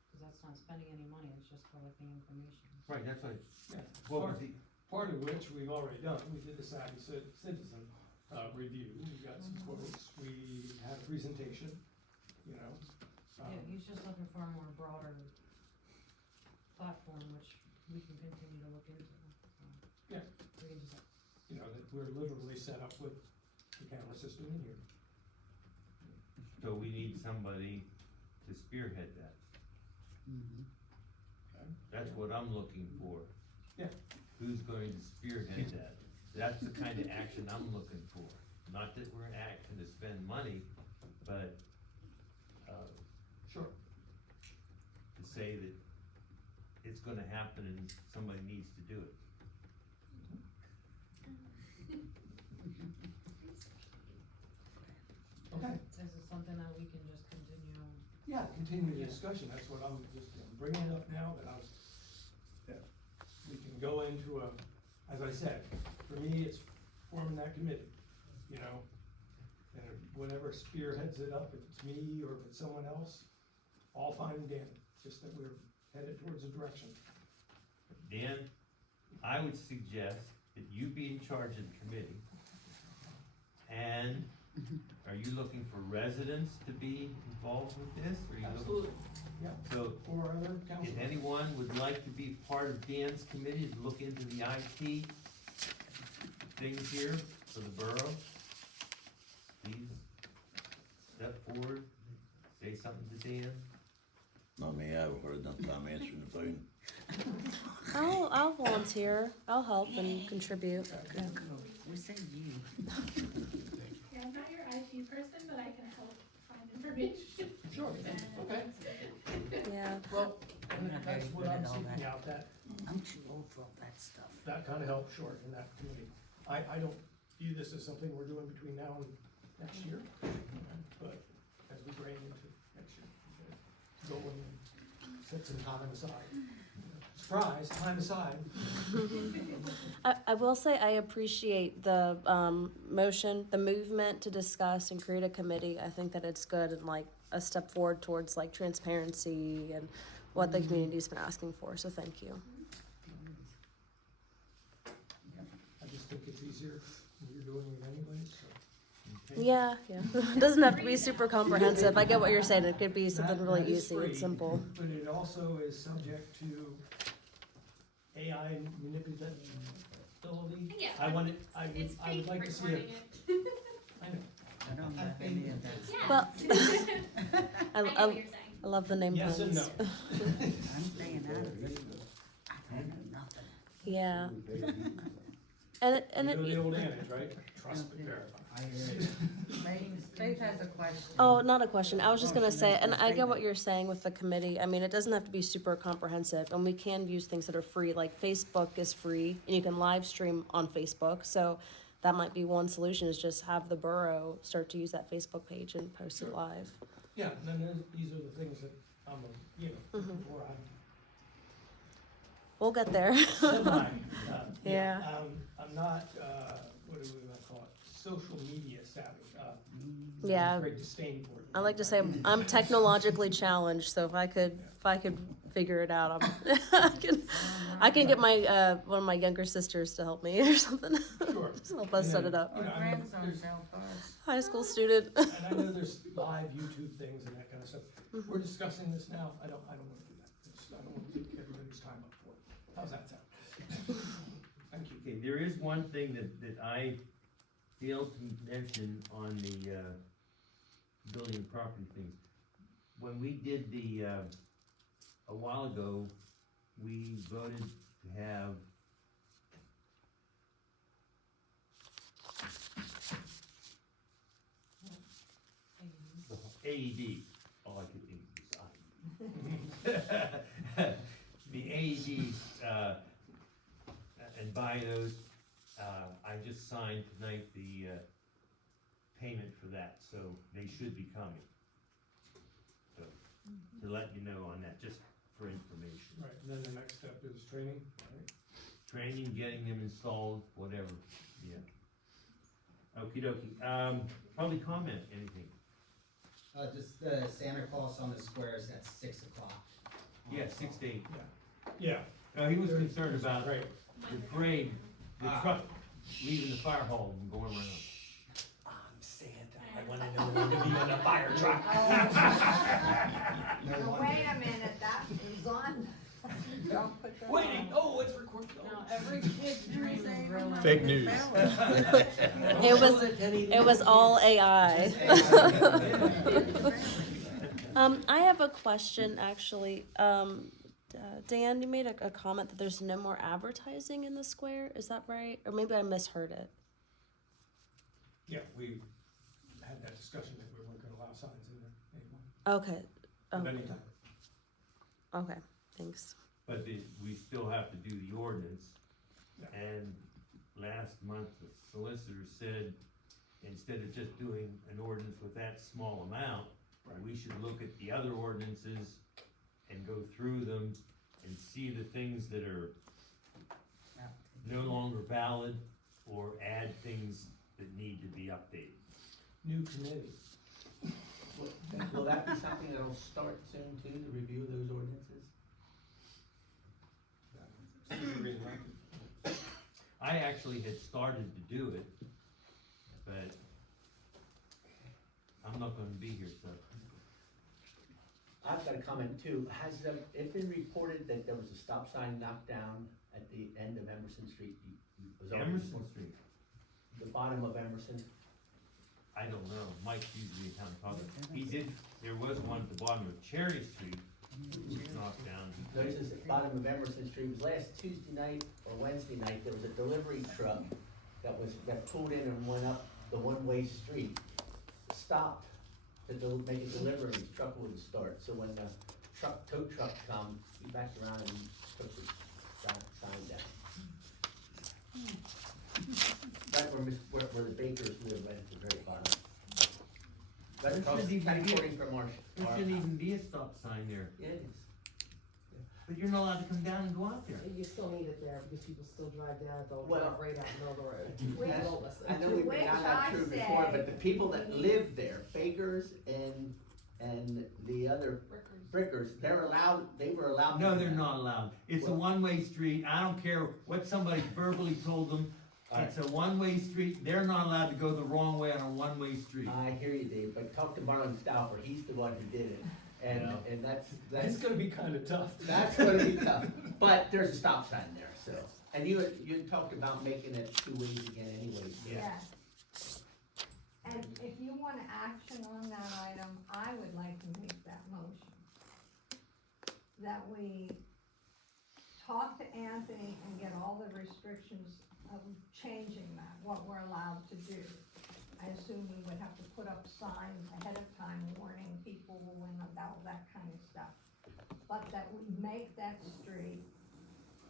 Cause that's not spending any money, it's just collecting information. Right, that's what, Yeah. what was the, Part of which we've already done, we did the Savvy Citizen, review, we got some quotes, we had a presentation, you know. Yeah, he's just looking for a more broader platform, which we can continue to look into, so. Yeah. We can just, You know, that we're literally set up with the camera system in here. So we need somebody to spearhead that. That's what I'm looking for. Yeah. Who's going to spearhead that? That's the kind of action I'm looking for. Not that we're acting to spend money, but, Sure. to say that it's gonna happen and somebody needs to do it. Okay. This is something that we can just continue. Yeah, continue the discussion, that's what I'm just, bringing it up now, that we can go into as I said, for me, it's forming that committee, you know? And whatever spearheads it up, if it's me or if it's someone else, all fine and dandy, just that we're headed towards a direction. Dan, I would suggest that you be in charge of the committee. And are you looking for residents to be involved with this, or are you looking? Absolutely, yeah, So, or other council. if anyone would like to be part of Dan's committee to look into the IT things here for the borough, please step forward, say something to Dan. Not me, I haven't heard enough time answering the phone. I'll volunteer. I'll help and contribute. Yeah. We said you. Yeah, I'm not your IT person, but I can help find information. Sure, okay, Yeah. well, I'm not that's very what good I'm at all seeking that. out, that I'm too old for all that stuff. kind of help short in that committee. I don't view this as something we're doing between now and next year, but as we grain into next year, go and set some time aside. Surprise, time aside. I will say I appreciate the motion, the movement to discuss and create a committee. I think that it's good and like a step forward towards like transparency and what the community's been asking for. So thank you. I just think it's easier when you're doing it anyways, so. Okay. Yeah, yeah. It doesn't have to be super comprehensive. I get what you're saying. It could be something That- really that is easy. free, It's simple. But it also is subject to AI manipulability. Yeah, I want it, It's I would fake like to see recording it, it. I know. I don't have any of that stuff. Well, I get what you're saying. I love the name Yes and no. puns. I'm staying out of this. I don't know nothing. Yeah. And You know it, the old adage, right? Trust but verify. I hear it. Faith has a question. oh, not a question. I was just gonna say, and I get what you're saying with the committee. I mean, it doesn't have to be super comprehensive, and we can use things that are free. Like Facebook is free, and you can live stream on Facebook. So that might be one solution: is just have the borough start to use that Facebook page and post it Sure. live. Yeah, and then these are the things that I'm, looking for. We'll get there. Semi, Yeah. I'm not, what do we wanna call it, social media savvy, Yeah. great disdain for it. I like to say I'm technologically challenged, so if I could figure it out, I can get my one of my younger sisters to help me or something. Sure. Just help us set it up. You know, Our I mean, grandson there's- helped us. High school student. And I know there's live YouTube things and that kind of stuff. We're discussing this now, I don't wanna do that. I don't wanna take everybody's time up for it. How's that sound? Thank you. Okay, there is one thing that I failed to mention on the, building and property things. When we did the, a while ago, we voted to have AED, all I could think of was I. The AEDs, and buy those, I just signed tonight the, payment for that, so they should be coming. So, to let you know on that, just for information. Right, and then the next step is training, right? Training, getting them installed, whatever, yeah. Okey dokey, public comment, anything? Just the Santa Claus on the squares at 6 o'clock. Yeah, 6 to 8. Yeah. No, he was concerned about Right. the parade, the truck leaving the fire hall and going around. I'm Santa. I wanna know when to be on the fire truck. Now, wait a minute, that is on. Don't put that on. Waiting, oh, it's recorded. Now, every kid's dream is real. Fake news. It was all AI. I have a question, actually. Dan, you made a comment that there's no more advertising in the square. Is that right? Or maybe I misheard it. Yeah, we had that discussion that we weren't gonna allow signs in there anymore, Okay. of Okay. any type. Okay. Thanks. But we still have to do the ordinance. Yeah. And last month, the solicitor said, instead of just doing an ordinance with that small amount, we should look at the other ordinances and go through them and see the things that are no longer valid or add things that need to be updated. New committee. Will that be something that'll start soon too, to review those ordinances? That's the reason I I actually had started to do it, but I'm not gonna be here, so. I've got a comment too. Has it been reported that there was a stop sign knocked down at the end of Emerson Street? Was already- Emerson Street, The bottom of Emerson? I don't know, Mike's usually in town talking. He did, there was one at the bottom of Cherry Street, was knocked down. No, this is at the bottom of Emerson Street. It was last Tuesday night or Wednesday night. There was a delivery truck that pulled in and went up the one-way street, stopped to make a delivery. His truck wouldn't start. So when the tow truck come, he backed around and took the sign down. Right where the bakers live, right at the very bottom. That's There across, shouldn't even kind be of a- quoting from our. There shouldn't even be a stop sign there, Yeah, it is. but you're not allowed to come down and go out there. You still need it there because people still drive down, they'll Well- drive right out in the middle of the road. Which- They don't listen. I know we've Which been down that I through before, say but the people that we- live there, bakers and the other brickers, they were allowed. No, they're not allowed. It's a one-way street. I don't care what somebody verbally told them. It's a one-way street. They're not allowed to go the wrong way on a one-way street. I hear you, Dave, but talk to Marlon Stauffer, he's the one who did it, and, Yeah. and that's It's gonna be kinda tough. that's gonna be tough, but there's a stop sign there, so. And you talked about making it 2 ways again anyways. Yes. And if you want action on that item, I would like to make that motion. That we talk to Anthony and get all the restrictions of changing that, what we're allowed to do. I assume we would have to put up signs ahead of time warning people when about that kind of stuff. But that we make that street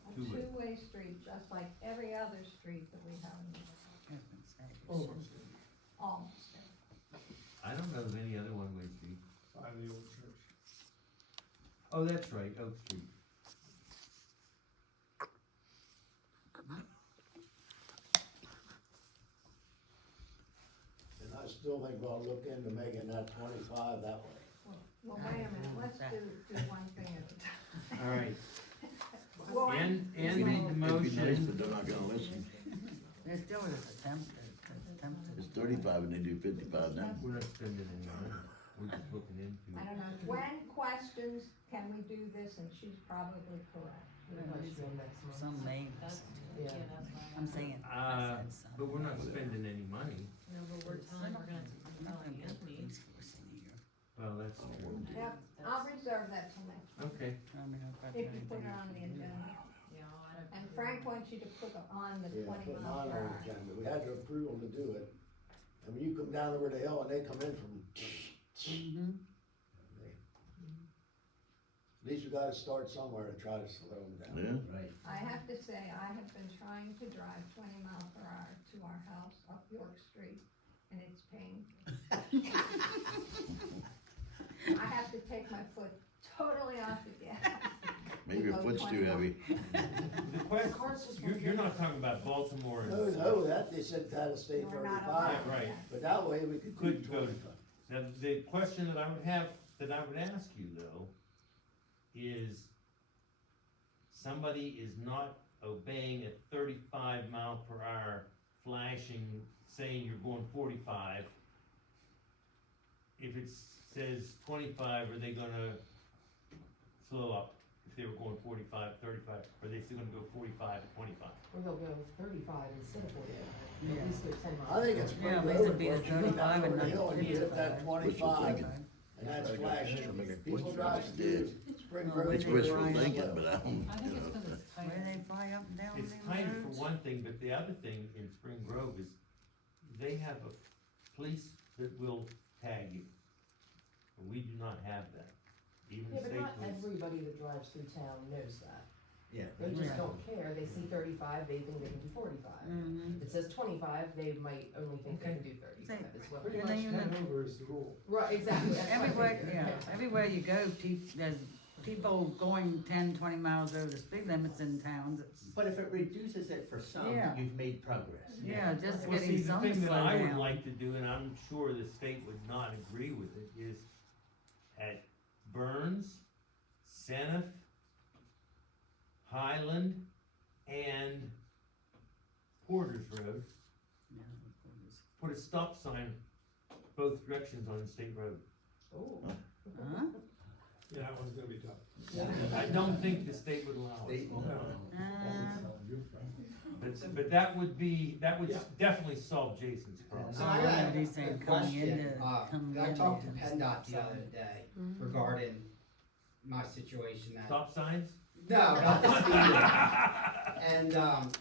a Two-way. two-way street, just like every other street that we have in Almost, almost. I don't know of any other one-way street. by the old church. Oh, that's right, Oak Street. And I still think we'll look into making that 25 that way. Well, wait a minute, let's do one thing at a time. All right, Well, Ann made the It'd be nice, motion. but they're not gonna listen. They're still an attempt. It's 35 and they do 55 now. We're not spending any money. We're just looking into I it. don't know, Gwen questions, can we do this, and she's probably correct. Pretty much till next month. Some may, That's, Yeah. yeah, that's fine. I'm saying. Uh, But we're not spending any money. No, but we're telling, we're gonna tell Anthony. Well, that's true. Yep, I'll reserve that till next, Okay, if you put it on the agenda. Yeah, I'll add it. And Frank wants you to put it on the Yeah, 20 put mile mine per on hour. the agenda. We had to approve them to do it. And when you come down over the hill and they come in from, Mm-hmm. at least we gotta start somewhere to try to slow them down. Yeah. Right. I have to say, I have been trying to drive 20 mile per hour to our house up York Street, and it's painful. I have to take my foot totally off the gas. Maybe your foot's too heavy. the question, you're not talking about Baltimore No, and. no, that, they said that'll stay We're not 35, allowed Yeah, right. that. but that way we could do Could go to- 25. Now, the question that I would have, that I would ask you though, is somebody is not obeying at 35 mile per hour, flashing, saying you're going 45. If it says 25, are they gonna slow up? If they were going 45, 35, are they still gonna go 45, 25? Or they'll go 35 instead of 45, Yeah. at least go 10 miles. I think it's Yeah, pretty at least good it'd be for the you to get 35 down and over the not hill and you hit that 55. 25, And that's I got flashing. so many People questions. drive through Spring Oh, Road. It's They wishful fly thinking, up. but I don't, I think you it's know. cause it's tight. Where they fly up and down It's them tighter roads? for one thing, but the other thing in Spring Grove is they have a police that will tag you. And we do not have that. Even Yeah, but state not police. everybody that drives through town knows that. Yeah. They just Right. don't care, they see 35, they think they can do 45. Mhm. If it says 25, they might only think they Okay. can do 35 as well. Pretty And much then you 10 over is the rule. Right, exactly. that's what I Everywhere, figured. yeah, everywhere you go, there's people going 10, 20 miles over the speed limits in towns. But if it reduces it for some, Yeah. you've made progress. Yeah, just Well, see, getting the some to thing that slow I would down. like to do, and I'm sure the state would not agree with it, is at Burns, Senef, Highland, and Porter's Road, Yeah, of course. put a stop sign both directions on the state road. Oh. Huh? Yeah, that one's gonna be tough. I don't think the state would allow it. No. But that would Yeah. definitely solve Jason's problem. So Oh, I got nobody's a saying coming question, into- coming I talked to into PennDOT the other day Mhm. regarding my situation that. Stop signs? No, not the speed limit. And,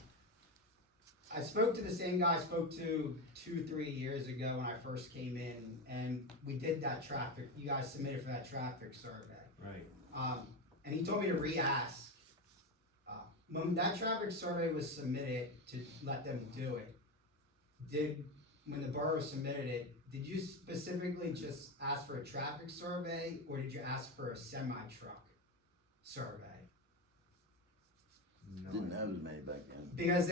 I spoke to the same guy I spoke to 2-3 years ago when I first came in, and we did that traffic, you guys submitted for that traffic survey. Right. And he told me to re-ask. When that traffic survey was submitted to let them do it, when the borough submitted it, did you specifically just ask for a traffic survey, or did you ask for a semi-truck survey? No. Didn't have as many back then. Because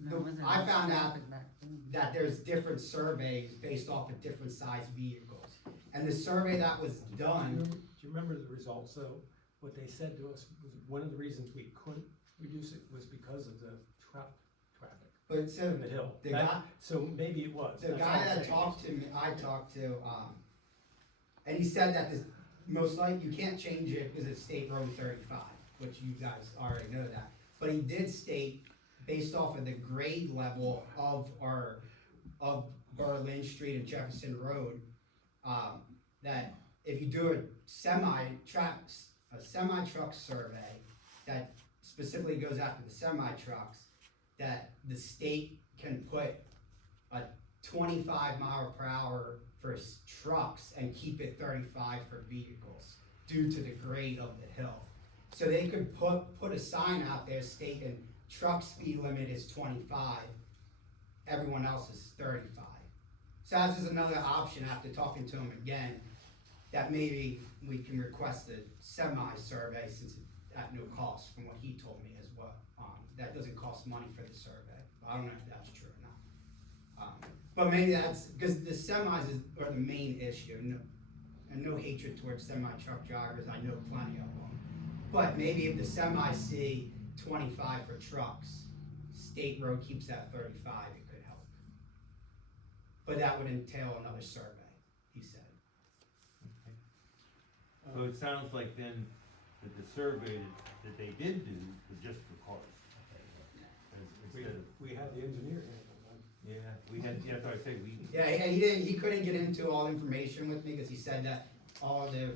No, it wasn't I much found out traffic back then. that there's different surveys based off of different size vehicles. And the survey that was done, Do you remember the results, though? What they said to us was one of the reasons we couldn't reduce it was because of the traffic but so in the hill. the That- guy, So maybe it was. the That's all guy I'm that saying. talked to me, I talked to, and he said that this, most likely, you can't change it because it's State Road 35, which you guys already know that. But he did state, based off of the grade level of of Berlin Street and Jefferson Road, that if you do a semi-truck survey that specifically goes after the semi-trucks, that the state can put a 25 mph for trucks and keep it 35 for vehicles due to the grade of the hill. So they could put a sign out there stating truck speed limit is 25, everyone else is 35. So that's just another option after talking to him again, that maybe we can request a semi-survey since it's at no cost from what he told me as well. That doesn't cost money for the survey, I don't know if that's true or not. But maybe that's, because the semis are the main issue, and no hatred towards semi-truck drivers, I know plenty of them. But maybe if the semis see 25 for trucks, State Road keeps that 35, it could help. But that would entail another survey, he said. So it sounds like then that the survey that they did do was just for cars. Instead of, We had the engineer handle that. yeah, we had, yeah, that's what I say, we, Yeah, he couldn't get into all the information with me, because he said that all the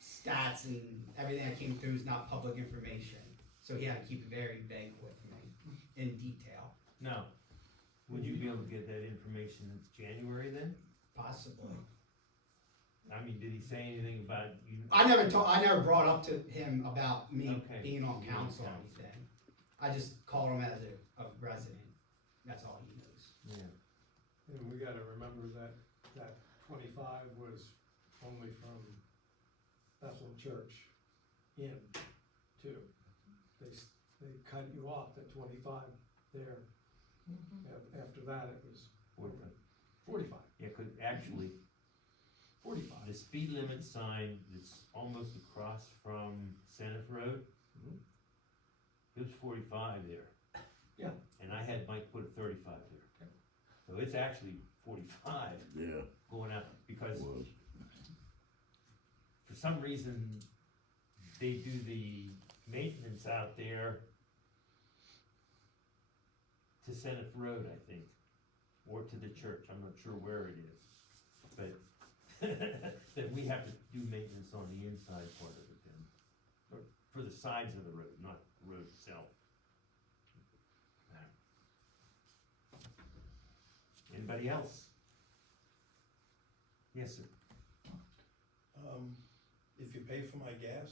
stats and everything that came through is not public information. So he had to keep it very vague with me, in detail, now, would you be able to get that information in January then? possibly. I mean, did he say anything about you? I never brought up to him about me Okay. being on council or anything. I just called him as a resident, that's all he knows. Yeah, And we gotta remember that 25 was only from Bethel Church in too. They cut you off at 25 there. After that, it was 45. yeah, could actually, 45. the speed limit sign that's almost across from Senate Road, Mhm. it was 45 there. Yeah. And I had Mike put a 35 there. Yep. So it's actually 45 Yeah, going out, because it was. for some reason, they do the maintenance out there to Senate Road, I think, or to the church, I'm not sure where it is. But then we have to do maintenance on the inside part of it then. Or for the sides of the road, not the road itself. Anybody else? Yes, sir. If you pay for my gas,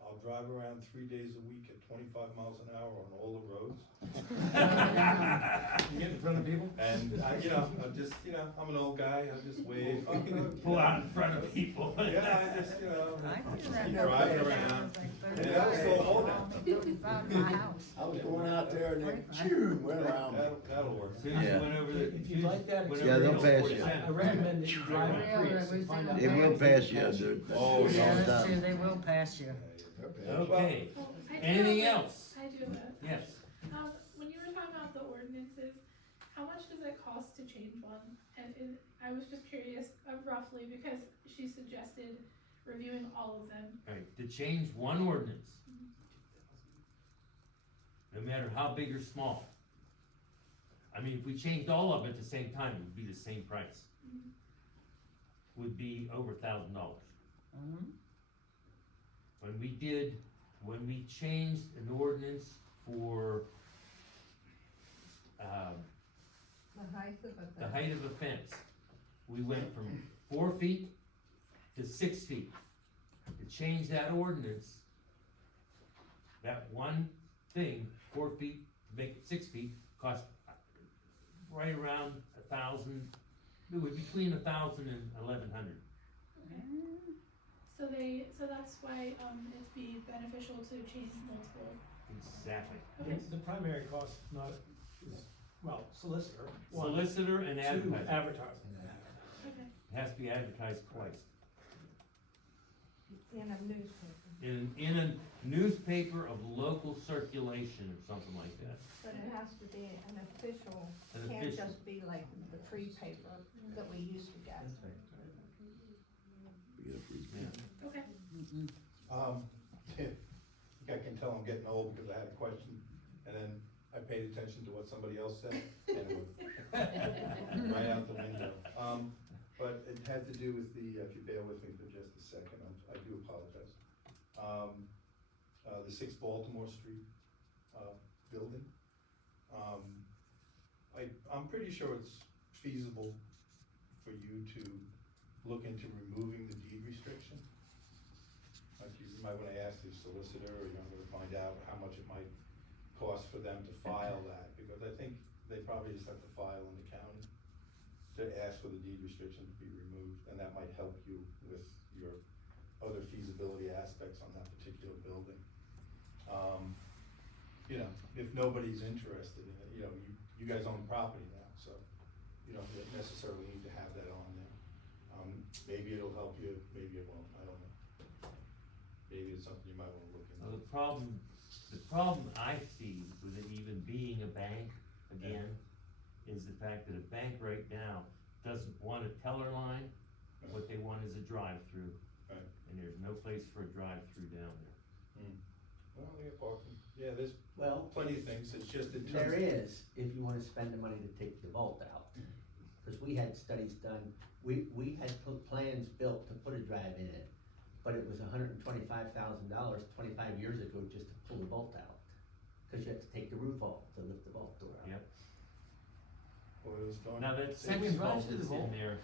I'll drive around 3 days a week at 25 miles an hour on all the roads. You get in front of people? And I, I'm just, I'm an old guy, I just wave. Pull out in front of people. Yeah, I just, I can keep run driving up around. there. Yeah, I was so old now. My house. I was going out there and then, shoo, went around me. That'll work. Soon as you Yeah. went over the. If you'd like that, went Yeah, over they'll the pass 40 you. cents. I recommend that you drive a Prius and find out. It will pass you under. Oh, Yeah, yeah. that's true, they will pass you. Okay, Well, I do anything have a- else? I do have a Yes. When you were talking about the ordinances, how much does it cost to change one? And I was just curious, roughly, because she suggested reviewing all of them. Right, to change one ordinance, no matter how big or small. I mean, if we changed all of them at the same time, it would be the same price. Would be over $1,000. When we changed an ordinance for, The height of a. the height of a fence, we went from 4 feet to 6 feet. To change that ordinance, that one thing, 4 feet, to make it 6 feet, cost right around 1,000, it was between 1,000 and 1,100. So that's why, it'd be beneficial to change multiple. Exactly. Okay. The primary cost is, well, solicitor. one, Solicitor and two, advertising. advertising. Okay. It has to be advertised twice. In a newspaper, In a newspaper of local circulation or something like that. but it has to be an official, An can't official. just be like the free paper that we used to get. Yeah. Okay. I think I can tell I'm getting old because I had a question and then I paid attention to what somebody else said and it went right out the window. But it had to do with if you bear with me for just a second, I do apologize. The 6 Baltimore Street, building. I'm pretty sure it's feasible for you to look into removing the deed restriction. Like you might wanna ask the solicitor, or you're gonna find out how much it might cost for them to file that, because I think they probably just have to file in the county to ask for the deed restriction to be removed, and that might help you with your other feasibility aspects on that particular building. If nobody's interested in it, you guys own property now, so you don't necessarily need to have that on there. Maybe it'll help you, maybe it won't, I don't know. Maybe it's something you might wanna look Now, into. the problem I see with it even being a bank, again, is the fact that a bank right now doesn't want a teller line. What they want is a drive-through. Right. And there's no place for a drive-through down there. Well, they got parking, yeah, there's Well, plenty of things, it's just in terms. there is, if you wanna spend the money to take the vault out. Cause we had studies done, we had put plans built to put a drive in it, but it was $125,000, 25 years ago, just to pull the vault out. Cause you have to take the roof off to lift the vault door out. Yep. Well, it was going. Now, that Second second drive vault through the that's in vault. there,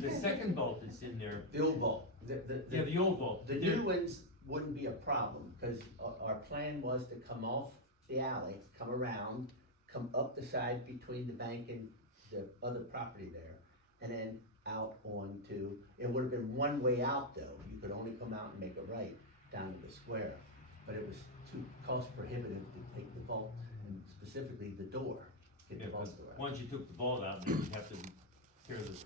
the second vault that's in there, The old vault, yeah, the old vault. the new ones wouldn't be a problem, cause our plan was to come off the alley, come around, come up the side between the bank and the other property there, and then out onto, it would've been one way out though, you could only come out and make a right down to the square, but it was too cost prohibitive to take the vault, and specifically the door, get Yeah, the 'cause vault door out. once you took the vault out, then you'd have to tear the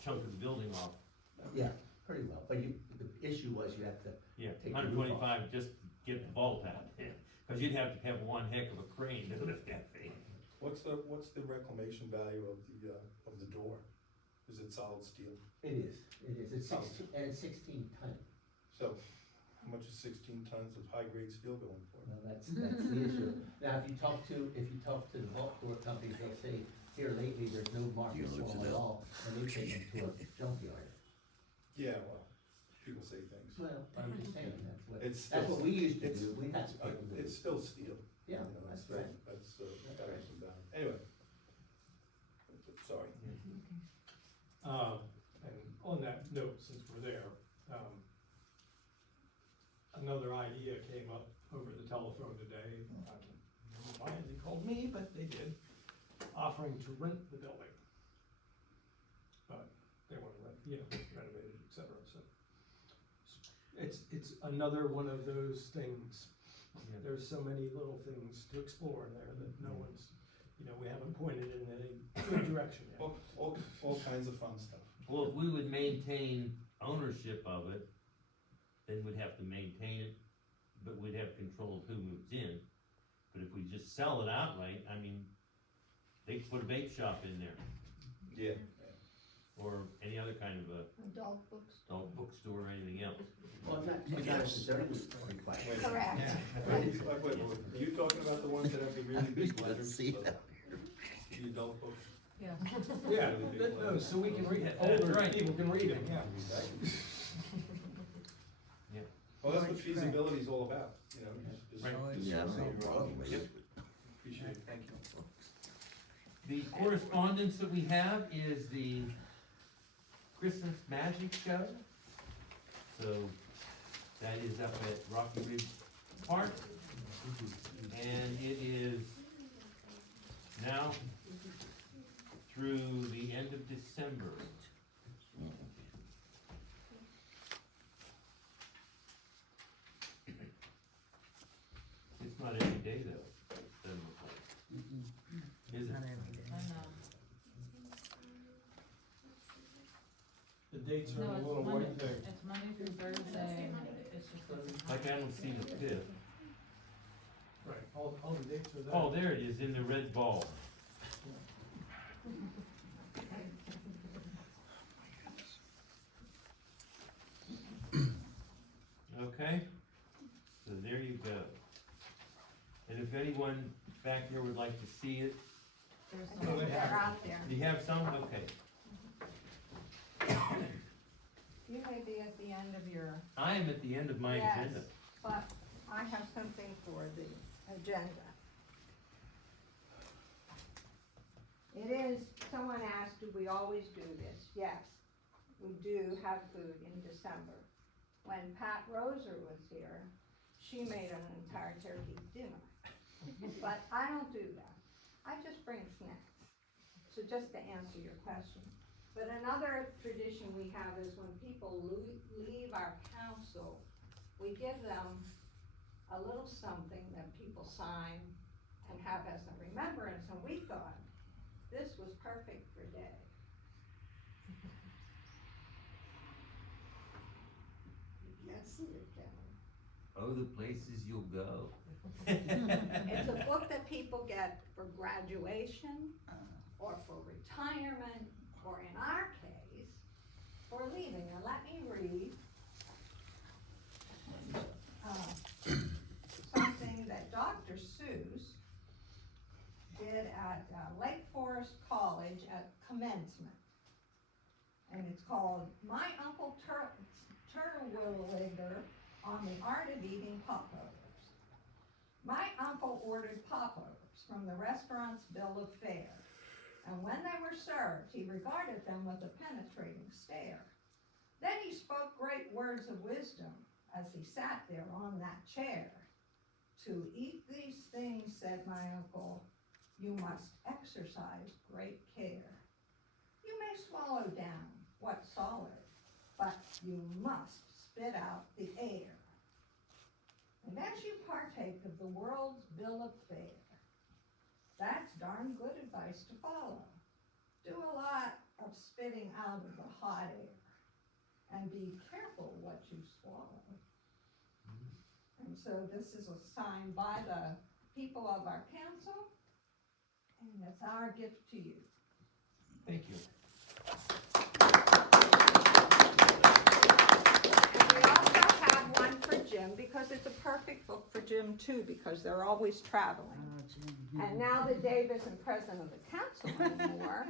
chunk of the building off. Yeah, pretty well, but the issue was you have to, Yeah, Take the roof off. $125 just to get the vault out, cause you'd have to have one heck of a crane to lift that thing. What's the reclamation value of the door? Is it solid steel? it is, it's 16, and it's 16 ton. So, how much is 16 tons of high-grade steel going for? Well, that's the issue. Now, if you talk to the vault door companies, they'll say here lately, there's no market You for looked them it at up. all, and they take them to a junkyard. Yeah, well, people say things. Well, I'm just saying, It's that's what still- we used to it's- do, we had to take them to. It's still steel. Yeah, You know, that's still- right. That's, That's got right. ups and downs. Anyway. Sorry. And on that note, since we're there, another idea came up over the telephone today. I don't know why they called me, but they did, offering to rent the building. But they want to renovate it, et cetera, so. It's another one of those things. There's so many little things to explore there that no one's, we haven't pointed in a good direction yet. All kinds of fun stuff. Well, if we would maintain ownership of it, then we'd have to maintain it, but we'd have control of who moves in. But if we just sell it outright, I mean, they could put a vape shop in there, Yeah. or any other kind of a Adult books. adult bookstore or anything else. Well, it's not necessarily required. Correct. Wait, are you talking about the ones that have the really big letters? See the- that. The adult books? Yeah. Yeah, no, so we can read it, older right. people can read it, yeah. Well, that's what feasibility is all about, just. Right. Yeah, I don't have a problem with it. Appreciate it, thank you. The correspondence that we have is the Christmas Magic Show. So that is up at Rocky Ridge Park. And it is now through the end of December. It's not every day though, doesn't look like. Is it? Not every day. I know. The dates are No, a it's little Monday, white there. it's Monday through Thursday, it's just. Like I don't see the fifth. Right, all the dates are there. Oh, there it is, in the red ball. Okay, so there you go. And if anyone back here would like to see it, There's I think they're out there. do you have some? Okay. You may be at the end of your, I am at the end of my Yes. agenda. but I have something for the agenda. It is, someone asked, do we always do this? Yes, we do have food in December. When Pat Roser was here, she made an entire turkey dinner. But I don't do that. I just bring snacks. So just to answer your question. But another tradition we have is when people leave our council, we give them a little something that people sign and have as a remembrance, and we thought this was perfect for Dave. You can't see it, can you? Oh, the places you'll go. It's a book that people get for graduation, or for retirement, or in our case, for leaving. And let me read something that Dr. Seuss did at Lake Forest College at commencement. And it's called My Uncle Turtwilliger on the Art of Eating Popovers. My uncle ordered popovers from the restaurant's bill of fare, and when they were served, he regarded them with a penetrating stare. Then he spoke great words of wisdom as he sat there on that chair. To eat these things, said my uncle, you must exercise great care. You may swallow down what's solid, but you must spit out the air. And as you partake of the world's bill of fare, that's darn good advice to follow. Do a lot of spitting out of the hot air, and be careful what you swallow. And so this is a sign by the people of our council, and it's our gift to you. Thank you. And we also have one for Jim, because it's a perfect book for Jim too, because they're always traveling. Oh, gee. And now that Dave isn't president of the council anymore,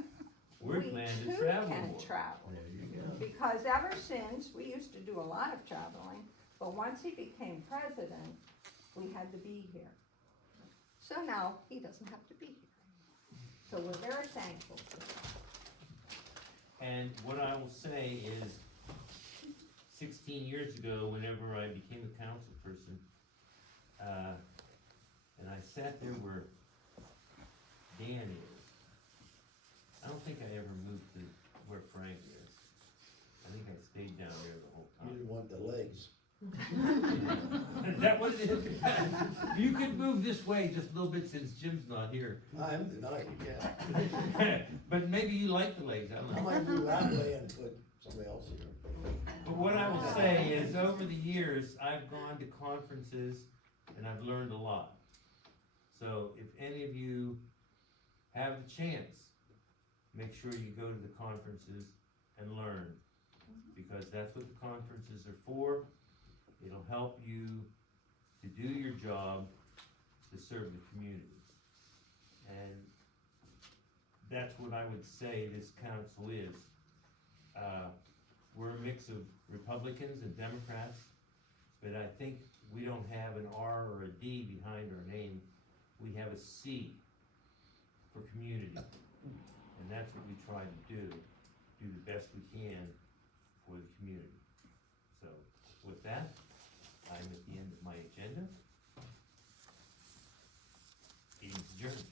We're we planning too to travel can more. travel. There you go. Because ever since, we used to do a lot of traveling, but once he became president, we had to be here. So now, he doesn't have to be here. So we're very thankful for that. And what I will say is, 16 years ago, whenever I became a council person, and I sat there where Dan is, I don't think I ever moved to where Frank is. I think I stayed down there the whole You time. didn't want the legs. Is that what it is? You could move this way just a little bit since Jim's not here. I am denying you can. But maybe you like the legs, I don't I know. might move that way and put somebody else here. But what I will say is, over the years, I've gone to conferences and I've learned a lot. So if any of you have the chance, make sure you go to the conferences and learn. Because that's what the conferences are for. It'll help you to do your job, to serve the community. And that's what I would say this council is. We're a mix of Republicans and Democrats, but I think we don't have an R or a D behind our name. We have a C for community. And that's what we try to do the best we can for the community. So with that, I'm at the end of my agenda. Meeting's adjourned.